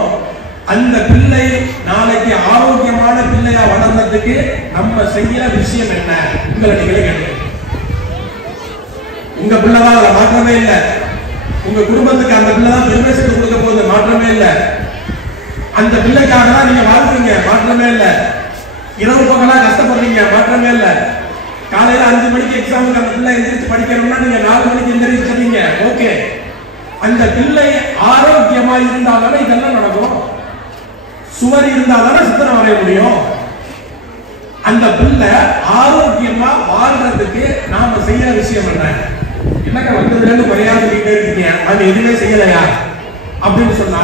அந்த பிள்ளை நாளைக்கு ஆரோக்கியமான பிள்ளையா வளர்ந்ததுக்கு நம்ம செய்யற விஷயம் என்ன? உங்களை நீங்களே கேளுங்க. உங்க பிள்ளைதான், அதுல மாற்றமே இல்லை. உங்க குடும்பத்துக்கு அந்த பிள்ளை தான் பெருமை சேர்த்து கொடுக்க போகுது, மாற்றமே இல்லை. அந்த பிள்ளைக்காக தான் நீங்க வாழ்றீங்க, மாற்றமே இல்லை. இரவு பகலா கஷ்டப்படுறீங்க, மாற்றமே இல்லை. காலையில 5 மணிக்கு எக்ஸாமுக்கு அந்த பிள்ளை எந்திரிச்சு படிக்கணும்னா நீங்க 4 மணிக்கு எந்திரிச்சிருக்கீங்க, ஓகே. அந்த பிள்ளை ஆரோக்கியமா இருந்தாலும் இதெல்லாம் நடக்கும். சுவர் இருந்தாதானே சித்திரம் வரைய முடியும். அந்த பிள்ளை ஆரோக்கியமா வாழ்றதுக்கு நாம செய்யற விஷயம் என்ன? என்னங்க வந்ததுல குறையாது இருக்கீங்க, அது எதுவுமே செய்யலையா அப்படின்னு சொன்னா,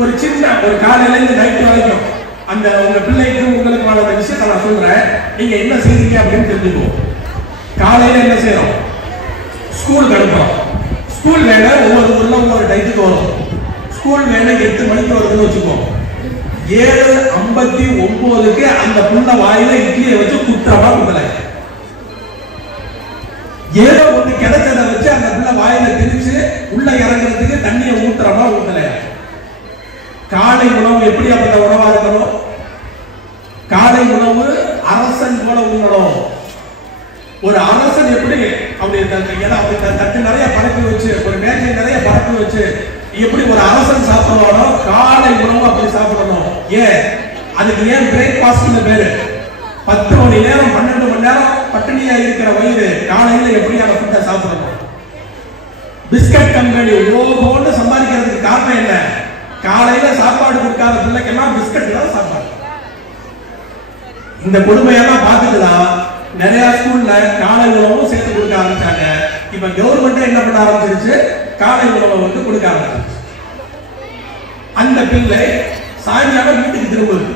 ஒரு சின்ன ஒரு காலையில இருந்து நைட்டு வரைக்கும் அந்த உங்க பிள்ளைக்கு உங்களுக்கு அந்த விஷயத்தை நான் சொல்றேன், நீங்க என்ன செய்றீங்க அப்படின்னு தெரிஞ்சுக்குவோம். காலையில என்ன செய்யறோம்? ஸ்கூல் அனுப்புறோம். ஸ்கூல் வேலை ஒவ்வொரு ஊர்ல ஒவ்வொரு டைத்துக்கு வரும். ஸ்கூல் வேலை 8 மணிக்கு வருதுன்னு வச்சுக்கோம். 7:59க்கு அந்த புள்ள வாயில இட்லியை வச்சு குற்றமா குத்தல. ஏதோ ஒண்ணு கிடைச்சதை வச்சு அந்த புள்ள வாயில திணிச்சு உள்ள இறங்குறதுக்கு தண்ணியை ஊத்துறமா ஊத்தல. காலை உணவு எப்படி அப்பட்ட உணவா இருக்கணும்? காலை உணவு அரசன் போல உண்ணணும். ஒரு அரசன் எப்படி அப்படி தட்டு நிறைய பரப்பி வச்சு, ஒரு மேஜை நிறைய பரப்பி வச்சு எப்படி ஒரு அரசன் சாப்பிடுவானோ காலை உணவு அப்படி சாப்பிடணும். ஏன்? அதுக்கு ஏன் பிரேக்ஃபாஸ்ட்னு பேரு? 10 மணி நேரம் 12 மணி நேரம் பட்டினியா இருக்கிற வயிறு காலையில எப்படி அந்த ஃபுட்டை சாப்பிடணும்? பிஸ்கட் கம்பெனி ஓகோன்னு சம்பாதிக்கிறதுக்கு காரணம் என்ன? காலையில சாப்பாடு கொடுக்காத பிள்ளைக்கெல்லாம் பிஸ்கட் தான் சாப்பாடு. இந்த கொடுமையெல்லாம் பார்த்துட்டுதான் நிறைய ஸ்கூல்ல காலை உணவும் சேர்த்து கொடுக்க ஆரம்பிச்சாங்க. இப்ப கவர்மெண்ட் என்ன பண்ண ஆரம்பிச்சிருச்சு? காலை உணவை வந்து கொடுக்க ஆரம்பிச்சிருச்சு. அந்த பிள்ளை சாயங்காலம் வீட்டுக்கு திரும்புது.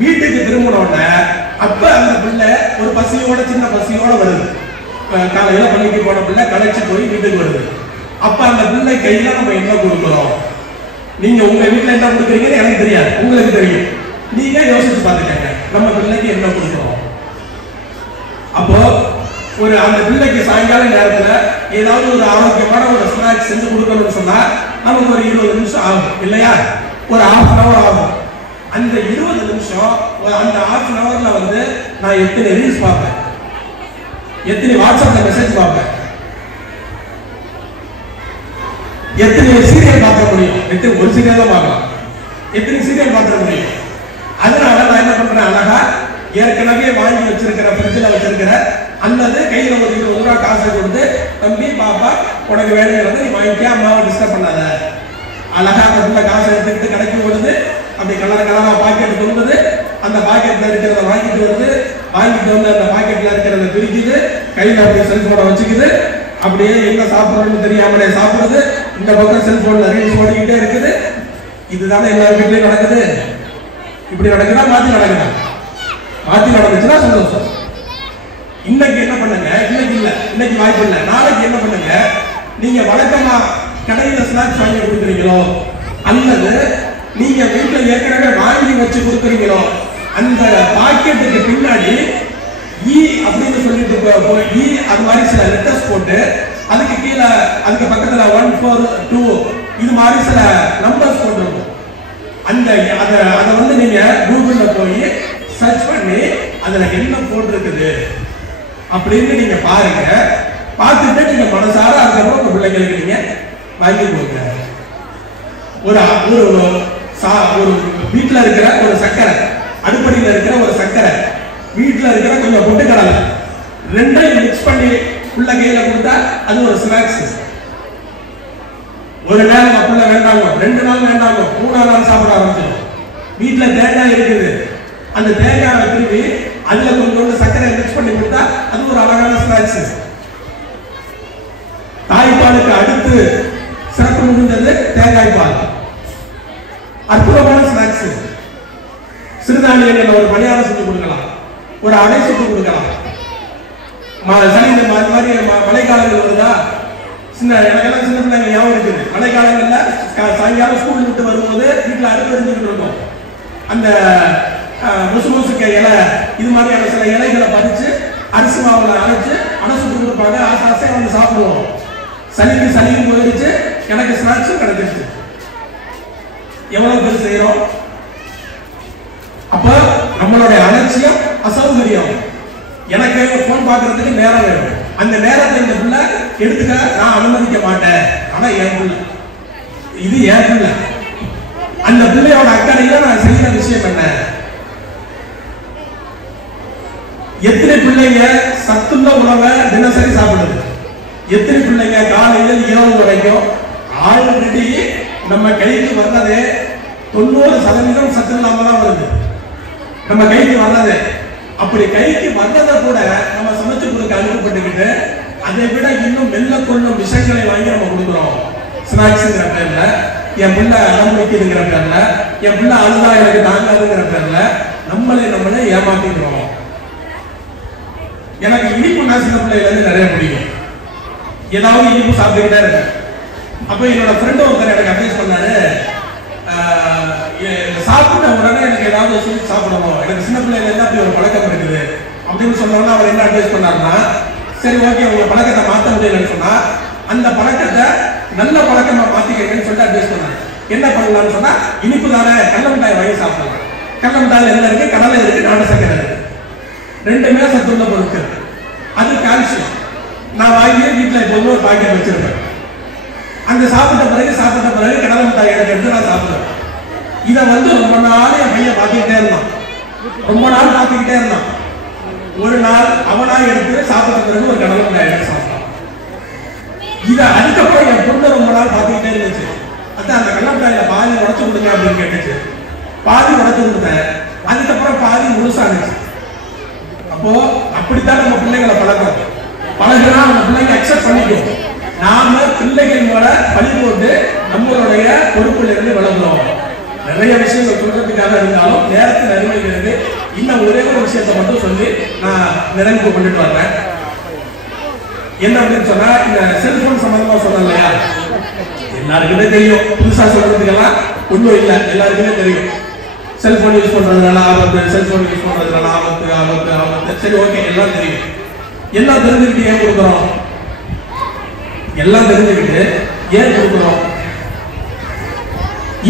வீட்டுக்கு திரும்பின உடனே அப்ப அந்த பிள்ளை ஒரு பசியோட, சின்ன பசியோட வருது. காலையில பள்ளிக்கு போன பிள்ளை களைச்சு போய் வீட்டுக்கு வருது. அப்ப அந்த பிள்ளை கையில நம்ம என்ன கொடுக்கிறோம்? நீங்க உங்க வீட்டுல என்ன கொடுக்குறீங்கன்னு எனக்கு தெரியாது, உங்களுக்கு தெரியும். நீங்க யோசிச்சு பாத்துக்கங்க, நம்ம பிள்ளைக்கு என்ன கொடுக்கிறோம்? அப்போ ஒரு அந்த பிள்ளைக்கு சாயங்கால நேரத்துல ஏதாவது ஒரு ஆரோக்கியமான ஒரு ஸ்நாக்ஸ் செஞ்சு கொடுக்கணும்னு சொன்னா நமக்கு ஒரு 20 நிமிஷம் ஆகும் இல்லையா? ஒரு 1/2 hour ஆகும். அந்த 20 நிமிஷம், அந்த 1/2 hourல வந்து நான் எத்தனை ரீல்ஸ் பார்ப்பேன், எத்தனை வாட்ஸ்அப்ல மெசேஜ் பார்ப்பேன், எத்தனை சீரியல் பார்க்க முடியும்? எத்தனை ஒரு சீரியல் தான் பார்க்கலாம், எத்தனை சீரியல் பார்க்க முடியும்? அதனால நான் என்ன பண்றேன், அழகா ஏற்கனவே வாங்கி வச்சிருக்கிற ஃப்ரிட்ஜில் வச்சிருக்கிற அல்லது கையில ஒரு 20 ரூபா காசை கொடுத்து, தம்பி பாப்பா உனக்கு வேணுங்கிறது நீ வாங்கிக்க, அம்மாவை டிஸ்டர்ப் பண்ணாத. அழகா அந்த காசை எடுத்துக்கிட்டு கடைக்கு வருது, அப்படி கலரா பாக்கெட் கொடுக்குது, அந்த பாக்கெட்ல இருக்கிறத வாங்கிட்டு வருது, வாங்கிட்டு வந்து அந்த பாக்கெட்ல இருக்கிறத பிரிக்குது, கையில அப்படியே செல்போனை வச்சுக்குது, அப்படியே என்ன சாப்பிடணும்னு தெரியாமலே சாப்பிடுறது, இந்த பக்கம் செல்போன்ல ரீல்ஸ் ஓடிக்கிட்டே இருக்குது. இதுதானே எல்லாரும் வீட்லயும் நடக்குது. இப்படி நடக்குதா? மாத்தி நடக்குதா? மாத்தி நடந்துச்சுன்னா சந்தோஷம். இன்னைக்கு என்ன பண்ணுங்க, இன்னைக்கு இல்ல, இன்னைக்கு வாய்ப்பு இல்லை, நாளைக்கு என்ன பண்ணுங்க, நீங்க வழக்கமா கடையில ஸ்நாக்ஸ் வாங்கி கொடுக்குறீங்களோ அல்லது நீங்க வீட்டுல ஏற்கனவே வாங்கி வச்சு கொடுக்குறீங்களோ அந்த பாக்கெட்டுக்கு பின்னாடி இ அப்படின்னு சொல்லிட்டு இ அது மாதிரி சில லெட்டர்ஸ் போட்டு அதுக்கு கீழே அதுக்கு பக்கத்துல 142 இது மாதிரி சில நம்பர்ஸ் போட்டுருக்கும். அந்த அதை வந்து நீங்க கூகுள்ல போய் சர்ச் பண்ணி அதுல என்ன போட்டிருக்குது அப்படின்னு நீங்க பாருங்க. பார்த்துட்டு நீங்க மனசார அதுக்கப்புறம் உங்க பிள்ளைங்களுக்கு நீங்க வாங்கி கொடுங்க. ஒரு வீட்டுல இருக்கிற ஒரு சக்கரை, அடுப்படியில் இருக்கிற ஒரு சக்கரை, வீட்டுல இருக்கிற கொஞ்சம் பொட்டுக்கடலை ரெண்டையும் மிக்ஸ் பண்ணி உள்ள கையில கொடுத்தா அது ஒரு ஸ்நாக்ஸ். ஒரு நேரம் புள்ள வேண்டாங்க, 2 நாள் வேண்டாங்க, 3ஆவது நாள் சாப்பிட ஆரம்பிச்சிடும். வீட்டுல தேங்காய் இருக்குது, அந்த தேங்காயை திருப்பி அதுல கொஞ்சம் சர்க்கரை மிக்ஸ் பண்ணி கொடுத்தா அது ஒரு அழகான ஸ்நாக்ஸ். தாய்ப்பாலுக்கு அடுத்து சிறப்பு மிகுந்தது தேங்காய் பால், அற்புதமான ஸ்நாக்ஸ். சிறுதானியங்கள் ஒரு பணியாரம் செஞ்சு கொடுக்கலாம், ஒரு அடை சுட்டு கொடுக்கலாம். சளி இந்த மாதிரி மழைக்காலங்கள் வருதா, எனக்கெல்லாம் சின்ன பிள்ளைங்க ஞாபகம் இருக்குது. மழைக்காலங்கள்ல சாயங்காலம் ஸ்கூல் விட்டு வரும்போது வீட்டுல அடுப்பு எரிஞ்சுக்கிட்டு இருக்கும். அந்த முசு முசுக்க இலை இது மாதிரியான சில இலைகளை பறிச்சு அரிசி மாவுல அரைச்சு அடை சுட்டு கொடுப்பாங்க. ஆசை வந்து சாப்பிடுவோம். சளியும் போயிடுச்சு, எனக்கு ஸ்நாக்ஸும் கிடைச்சிருச்சு. எவ்வளவு பேர் செய்யறோம்? அப்ப நம்மளுடைய அலட்சியம், அசௌகரியம். எனக்கு போன் பார்க்கறதுக்கு நேரம் வேணும், அந்த நேரத்தை இந்த பிள்ளை எடுத்துக்க நான் அனுமதிக்க மாட்டேன். ஆனா என் பிள்ளை, இது என் பிள்ளை, அந்த பிள்ளையோட அக்கறையில நான் செய்யற விஷயம் என்ன? எத்தனை பிள்ளைங்க சத்துள்ள உணவை தினசரி சாப்பிடுது? எத்தனை பிள்ளைங்க காலையில இரவு வரைக்கும் ஆல்ரெடி நம்ம கைக்கு வர்றதே 90% சத்து இல்லாம தான் வருது. நம்ம கைக்கு வர்றது, அப்படி கைக்கு வர்றதை கூட நம்ம சமைச்சு கொடுக்க அனுப்பப்பட்டுக்கிட்டு அதை விட இன்னும் மெல்ல கொள்ளும் விஷயங்களை வாங்கி நம்ம கொடுக்குறோம். ஸ்நாக்ஸ்ங்கிற பேர்ல, என் பிள்ளை அலமுடிக்குதுங்கிற பேர்ல, என் பிள்ளை அழுதா எனக்கு தாங்காதுங்கிற பேர்ல நம்மளே ஏமாத்திக்கிறோம். எனக்கு இனிப்பு நான் சின்ன பிள்ளைல இருந்து நிறைய பிடிக்கும். ஏதாவது இனிப்பு சாப்பிட்டுக்கிட்டே இருக்கேன். அப்ப என்னோட ஃப்ரெண்ட் ஒருத்தர் எனக்கு அட்வைஸ் பண்ணாரு, சாப்பிட்ட உடனே எனக்கு ஏதாவது ஸ்வீட் சாப்பிடணும், எனக்கு சின்ன பிள்ளைல இருந்து அப்படி ஒரு பழக்கம் இருக்குது அப்படின்னு சொன்னோன்னா அவர் என்ன அட்வைஸ் பண்ணாருன்னா, சரி ஓகே உங்க பழக்கத்தை மாற்ற முடியலன்னு சொன்னா அந்த பழக்கத்தை நல்ல பழக்கமா மாத்திக்கிறேன்னு சொல்லிட்டு அட்வைஸ் பண்ணாரு. என்ன பண்ணலாம்னு சொன்னா, இனிப்பு தானே கடலை மிட்டாய் வாங்கி சாப்பிடலாம். கடலை மிட்டாய் என்ன இருக்கு? கடலை இருக்கு, நாட்டு சக்கரை இருக்கு, ரெண்டுமே சத்துள்ள பொருட்கள். அது கால்சியம். நான் வாங்கி வீட்டுல எப்போதும் ஒரு பாக்கெட் வச்சிருப்பேன். அந்த சாப்பிட்ட பிறகு கடலை மிட்டாய் எடுத்து நான் சாப்பிடுவேன். இதை வந்து ரொம்ப நாள் என் பையன் பார்த்துக்கிட்டே இருந்தான். ஒரு நாள் அவனா எடுத்து சாப்பிட்ட பிறகு ஒரு கடலை மிட்டாய் எடுத்து சாப்பிட்டான். இதை அதுக்கப்புறம் என் பொண்ணு ரொம்ப நாள் பார்த்துக்கிட்டே இருந்துச்சு. அதான் அந்த கடலை மிட்டாயில பாதி உடச்சு கொடுங்க அப்படின்னு கேட்டுச்சு. பாதி உடச்சு கொடுத்தேன், அதுக்கப்புறம் பாதி முழுசானுச்சு. அப்போ அப்படித்தான் நம்ம பிள்ளைகளை பழகுனா நம்ம பிள்ளைங்க அக்செப்ட் பண்ணிக்கும். நாம பிள்ளைகள் மேல பழி போட்டு நம்மளுடைய பொறுப்புல இருந்து விளங்குறோம். நிறைய விஷயங்கள் சொல்றதுக்காக இருந்தாலும் நேரத்தில் அருமைகிறது. இன்னும் ஒரே ஒரு விஷயத்தை மட்டும் சொல்லி நான் நிறைவு பண்ணிட்டு வர்றேன். என்ன அப்படின்னு சொன்னா, இந்த செல்போன் சம்பந்தமா சொன்னேன் இல்லையா, எல்லாருக்குமே தெரியும். புதுசா சொல்றதுக்கெல்லாம் ஒன்றும் இல்லை, எல்லாருக்குமே தெரியும். செல்போன் யூஸ் பண்றதுனால ஆபத்து, செல்போன் யூஸ் பண்றதுனால ஆபத்து. சரி ஓகே, எல்லாம் தெரியும். எல்லாம் தெரிஞ்சுக்கிட்டு ஏன் கொடுக்குறோம்? எல்லாம் தெரிஞ்சுக்கிட்டு ஏன் கொடுக்குறோம்?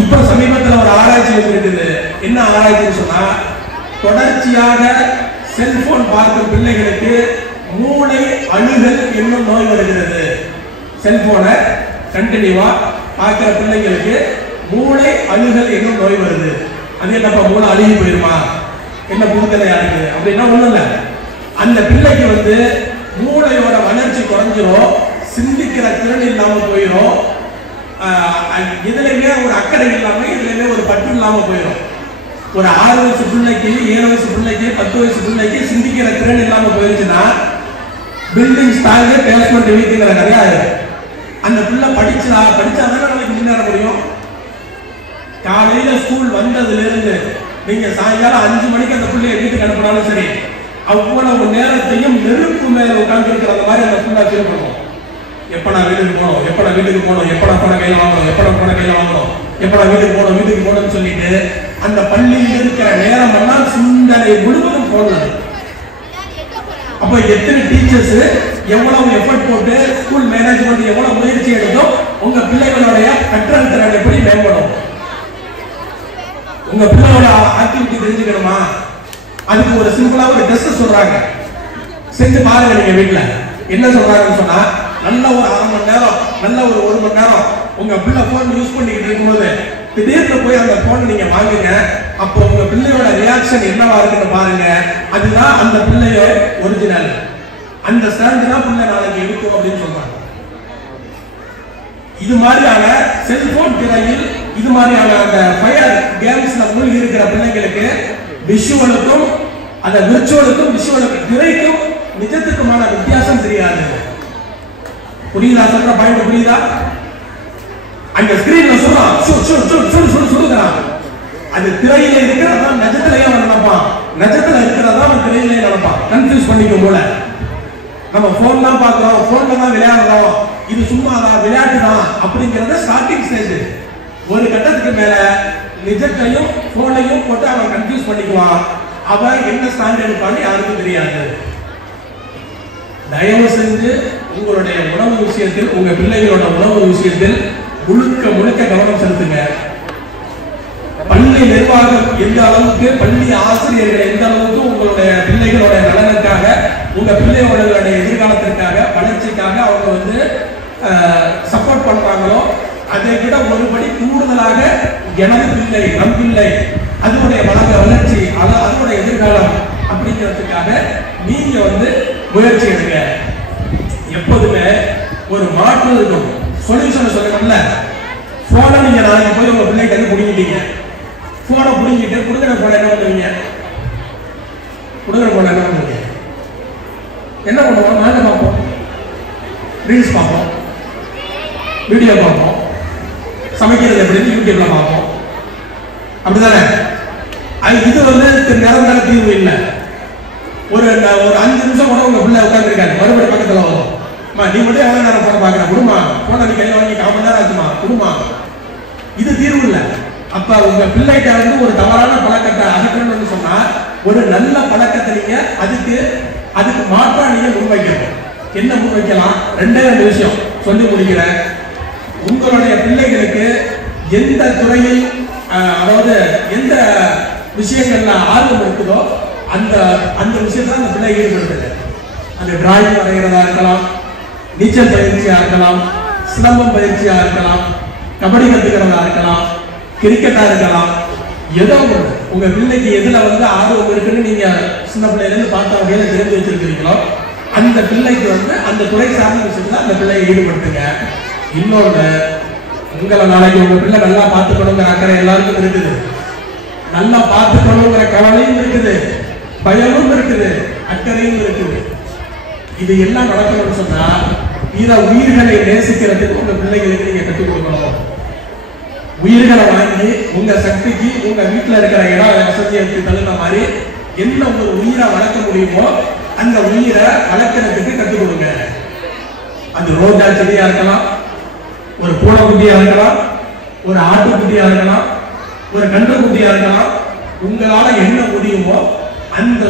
இப்ப சமீபத்தில் ஒரு ஆராய்ச்சி இருக்குது. என்ன ஆராய்ச்சின்னு சொன்னா, தொடர்ச்சியாக செல்போன் பார்க்கும் பிள்ளைகளுக்கு மூளை அணுகல் என்னும் நோய் வருகிறது. செல்போனை கண்டினியூவா பார்க்கிற பிள்ளைங்களுக்கு மூளை அணுகல் என்னும் நோய் வருது. அது என்னப்பா மூளை அழுகி போயிருமா, என்ன புதுக்கதையா இருக்கு அப்படின்னா ஒண்ணும் இல்லை. அந்த பிள்ளைக்கு வந்து மூளையோட வளர்ச்சி குறைஞ்சிரும், சிந்திக்கிற திறன் இல்லாம போயிடும், இதுலயுமே ஒரு அக்கறை இல்லாம, இதுலயுமே ஒரு பற்று இல்லாம போயிடும். ஒரு 6 வயசு பிள்ளைக்கு, 7 வயசு பிள்ளைக்கு, 10 வயசு பிள்ளைக்கு சிந்திக்கிற திறன் இல்லாம போயிருச்சுன்னா பில்டிங் ஸ்டாங்க பேஸ்மெண்ட் வீட்டுங்கிற கிடையாது. அந்த பிள்ளை படிச்சாதானே நமக்கு முன்னேற முடியும். காலையில ஸ்கூல் வந்ததுல இருந்து நீங்க சாயங்காலம் 5 மணிக்கு அந்த பிள்ளைய வீட்டுக்கு அனுப்பினாலும் சரி, அவ்வளவு நேரத்தையும் நெருப்பு மேல உட்கார்ந்து இருக்கிற மாதிரி அந்த பிள்ளை ஃபீல் பண்ணுவோம். எப்படா வீட்டுக்கு போகணும், எப்படா வீட்டுக்கு போகணும், எப்படா போன கையில வாங்கணும், எப்படா போன கையில வாங்கணும், எப்படா வீட்டுக்கு போகணும்னு சொல்லிட்டு அந்த பள்ளியில் இருக்கிற நேரம் எல்லாம் சிந்தனை முழுவதும் போனது. அப்ப எத்தனை டீச்சர்ஸ் எவ்வளவு எஃபர்ட் போட்டு ஸ்கூல் மேனேஜ்மெண்ட் எவ்வளவு முயற்சி எடுத்தோம் உங்க பிள்ளைகளுடைய கற்றல் திறன் எப்படி மேம்படும், உங்க பிள்ளையோட ஆக்டிவிட்டி தெரிஞ்சுக்கணுமா, அதுக்கு ஒரு சிம்பிளா ஒரு டெஸ்ட் சொல்றாங்க, செஞ்சு பாருங்க. நீங்க வீட்டுல என்ன சொல்றாங்கன்னு சொன்னா, நல்ல ஒரு 1/2 மணி நேரம், நல்ல ஒரு 1 மணி நேரம் உங்க பிள்ளை போன் யூஸ் பண்ணிக்கிட்டு இருக்கும்போது திடீர்னு போய் அந்த போனை நீங்க வாங்குங்க. அப்போ உங்க பிள்ளையோட ரியாக்ஷன் என்னவா இருக்குன்னு பாருங்க. அதுதான் அந்த பிள்ளைய ஒரிஜினல். அந்த ஸ்டாண்ட் தான் பிள்ளை நாளைக்கு எடுக்கும் அப்படின்னு சொல்றாங்க. இது மாதிரியான செல்போன் திரையில் இது மாதிரியான அந்த ஃபயர் கேம்ஸ்ல மூழ்கி இருக்கிற பிள்ளைங்களுக்கு விஷுவலுக்கும் அந்த விர்ச்சுவலுக்கும் விஷுவலுக்கும் திரைக்கும் நிஜத்துக்குமான வித்தியாசம் தெரியாது. புரியுதா சொல்ற பாயிண்ட்? புரியுதா? அந்த ஸ்கிரீன்ல சொல்றான் சுடுறான், அது திரையில இருக்கிறதா நிஜத்திலேயே அவன் நினைப்பான், நிஜத்துல இருக்கிறதா அவன் திரையிலேயே நினைப்பான். கன்ஃபியூஸ் பண்ணிக்கும் போல நம்ம போன் தான் பாக்குறோம், போன்ல தான் விளையாடுறோம், இது சும்மாதான் விளையாட்டு தான் அப்படிங்கறது ஸ்டார்டிங் ஸ்டேஜ். ஒரு கட்டத்துக்கு மேல நிஜத்தையும் போனையும் போட்டு அவன் கன்ஃபியூஸ் பண்ணிக்குவான். அவன் என்ன ஸ்டாண்ட் எடுப்பான்னு யாருக்கும் தெரியாது. தயவு செஞ்சு உங்களுடைய உணவு விஷயத்தில், உங்க பிள்ளைகளோட உணவு விஷயத்தில் முழுக்க கவனம் செலுத்துங்க. பள்ளி நிர்வாகம் எந்த அளவுக்கு, பள்ளி ஆசிரியர்கள் எந்த அளவுக்கு உங்களுடைய பிள்ளைகளோட நலனுக்காக, உங்க பிள்ளைகளோட எதிர்காலத்திற்காக, வளர்ச்சிக்காக அவங்க சப்போர்ட் பண்றாங்களோ அதை விட ஒருபடி கூடுதலாக எனது பிள்ளை, நம் பிள்ளை, அதனுடைய வளர்ச்சி, அதனுடைய எதிர்காலம் அப்படிங்கிறதுக்காக நீங்க முயற்சி எடுங்க. எப்போதுமே ஒரு மாற்று இருக்கும், சொல்யூஷன் சொல்லணும்ல. போனை நீங்க நாளைக்கு போய் உங்க பிள்ளைகிட்ட புடிங்கிட்டீங்க, போனை புடிங்கிட்டு குடுக்கிற போன என்ன பண்ணுவீங்க? குடுக்கிற போன என்ன பண்ணுவீங்க? என்ன பண்ணுவோம்? நாங்க பார்ப்போம், ரீல்ஸ் பார்ப்போம், வீடியோ பார்ப்போம், சமைக்கிறது எப்படின்னு யூடியூப்ல பார்ப்போம். அப்படிதானே? இது நிரந்தர தீர்வு இல்லை. ஒரு 5 நிமிஷம் கூட உங்க பிள்ளை உட்கார்ந்து இருக்காரு, மறுபடியும் பக்கத்துல வரும், நீ மட்டும் எவ்வளவு நேரம் போன பாக்குற, குடுமா போன நீ கையில வாங்கி 1/4 மணி நேரம் ஆச்சுமா, குடுமா. இது தீர்வு இல்லை. அப்ப உங்க பிள்ளைகிட்ட ஒரு தவறான பழக்கத்தை அகற்றணும்னு சொன்னா ஒரு நல்ல பழக்கத்தை நீங்க அதுக்கு மாற்றா நீங்க முன்வைக்கணும். என்ன முன்வைக்கலாம்? 2 விஷயம் சொல்லி முடிக்கிறேன். உங்களுடைய பிள்ளைகளுக்கு எந்த துறையில், அதாவது எந்த விஷயங்கள்ல ஆர்வம் இருக்குதோ அந்த விஷயத்துல அந்த பிள்ளை ஈடுபடுத்துது. அந்த டிராயிங் வரைகிறதா இருக்கலாம், நீச்சல் பயிற்சியா இருக்கலாம், சிலம்பம் பயிற்சியா இருக்கலாம், கபடி கத்துக்கிறதா இருக்கலாம், கிரிக்கெட்டா இருக்கலாம். ஏதோ உங்க பிள்ளைக்கு எதுல ஆர்வம் இருக்குன்னு நீங்க சின்ன பிள்ளைல இருந்து பார்த்த வகையில தெரிஞ்சு வச்சிருக்கீங்களோ அந்த பிள்ளைக்கு அந்த துறை சார்ந்த விஷயத்துல அந்த பிள்ளையை ஈடுபடுத்துங்க. இன்னொன்று, உங்களை நாளைக்கு உங்க பிள்ளை நல்லா பார்த்துக்கணுங்கிற அக்கறை எல்லாருக்கும் இருக்குது, நல்லா பார்த்துக்கணுங்கிற கவலையும் இருக்குது, பயமும் இருக்குது, அக்கறையும் இருக்குது. இது எல்லாம் நடக்கணும்னு சொன்னா உயிர்களை நேசிக்கிறதுக்கு உங்க பிள்ளைகளுக்கு நீங்க கற்றுக் கொடுக்கணும். உயிர்களை வாங்கி உங்க சக்திக்கு, உங்க வீட்டுல இருக்கிற இடம் வசதிக்கு தகுந்த மாதிரி என்ன ஒரு உயிரை வளர்க்க முடியுமோ அந்த உயிரை வளர்க்கறதுக்கு கற்றுக் கொடுங்க. அது ரோஜா செடியா இருக்கலாம், ஒரு பூனைக்குட்டியா இருக்கலாம், ஒரு ஆட்டுக்குட்டியா இருக்கலாம், ஒரு கன்றுக்குட்டியா இருக்கலாம். உங்களால என்ன முடியுமோ அந்த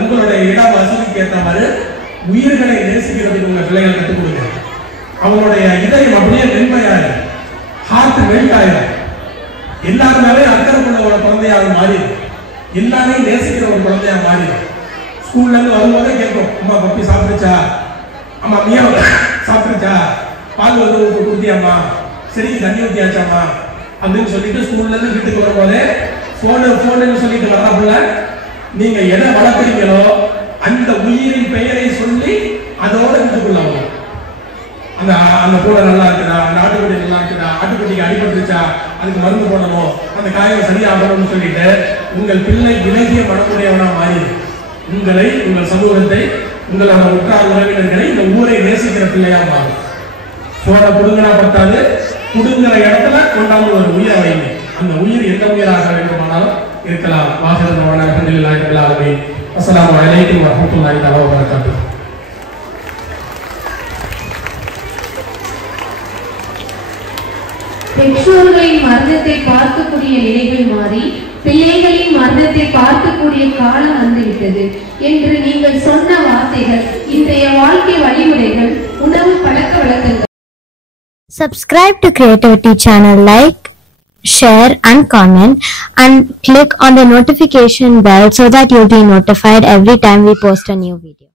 உங்களுடைய இடம் வசதிக்கு ஏற்ற மாதிரி உயிர்களை நேசிக்கிறதுக்கு உங்க பிள்ளைகளை கற்றுக் கொடுங்க. அவங்களுடைய இதயம் அப்படியே மென்மையாயிரும், ஹார்ட் மெல்ட் ஆயிரும், எல்லாருமே அக்கறை கொண்ட ஒரு குழந்தையாக மாறிடும், எல்லாரையும் நேசிக்கிற ஒரு குழந்தையாக மாறிடும். ஸ்கூல்ல இருந்து வரும்போதே கேட்கும், அம்மா பப்பி சாப்பிட்டுச்சா, அம்மா மியா சாப்பிட்டுச்சா, பால் குடுத்தியாம்மா, சரி தண்ணி ஊத்தியாச்சாம்மா அப்படின்னு சொல்லிட்டு ஸ்கூல்ல இருந்து வீட்டுக்கு வரும்போதே போன்னு சொல்லிட்டு வர்றப்பல நீங்க எதை வளர்க்குறீங்களோ அந்த உயிரின் பெயரை சொல்லி அதோட வீட்டுக்குள்ள வரும். அந்த பூனை நல்லா இருக்குதா, அந்த ஆட்டுக்குட்டி நல்லா இருக்குதா, ஆட்டுக்குட்டிக்கு அடிபட்டுச்சா, அதுக்கு மருந்து போடணும், அந்த காயம் சரியாகணும்னு சொல்லிட்டு உங்கள் பிள்ளை விலகிய மனமுடையவனா மாறிடு. உங்களை, உங்கள் சமூகத்தை, உங்களோட உற்றார் உறவினர்களை, இந்த ஊரை நேசிக்கிற பிள்ளையா மாறும். போன புடுங்கினா பட்டாது, புடுங்கிற இடத்துல கொண்டாந்து ஒரு உயிரை வைங்க. அந்த உயிர் எந்த உயிராக வேண்டுமானாலும் இருக்கலாம். வாசல் அல்ஹம்துலில்லாஹி. அஸ்ஸலாமு அலைக்கும் வரஹ்மத்துல்லாஹி தஆலா வபரகாத்துஹு. பெற்றோர்களின் மரணத்தை பார்க்கக்கூடிய நிலைகள் மாறி பிள்ளைகளின் மரணத்தை பார்க்கக்கூடிய காலம் வந்துவிட்டது என்று நீங்கள் சொன்ன வார்த்தைகள் இன்றைய வாழ்க்கை வழிமுறைகள், உணவு பழக்க வழக்கங்கள். Subscribe to Creativity channel, like, share and comment, and click on the notification bell so that you'll be notified every time we post a new video.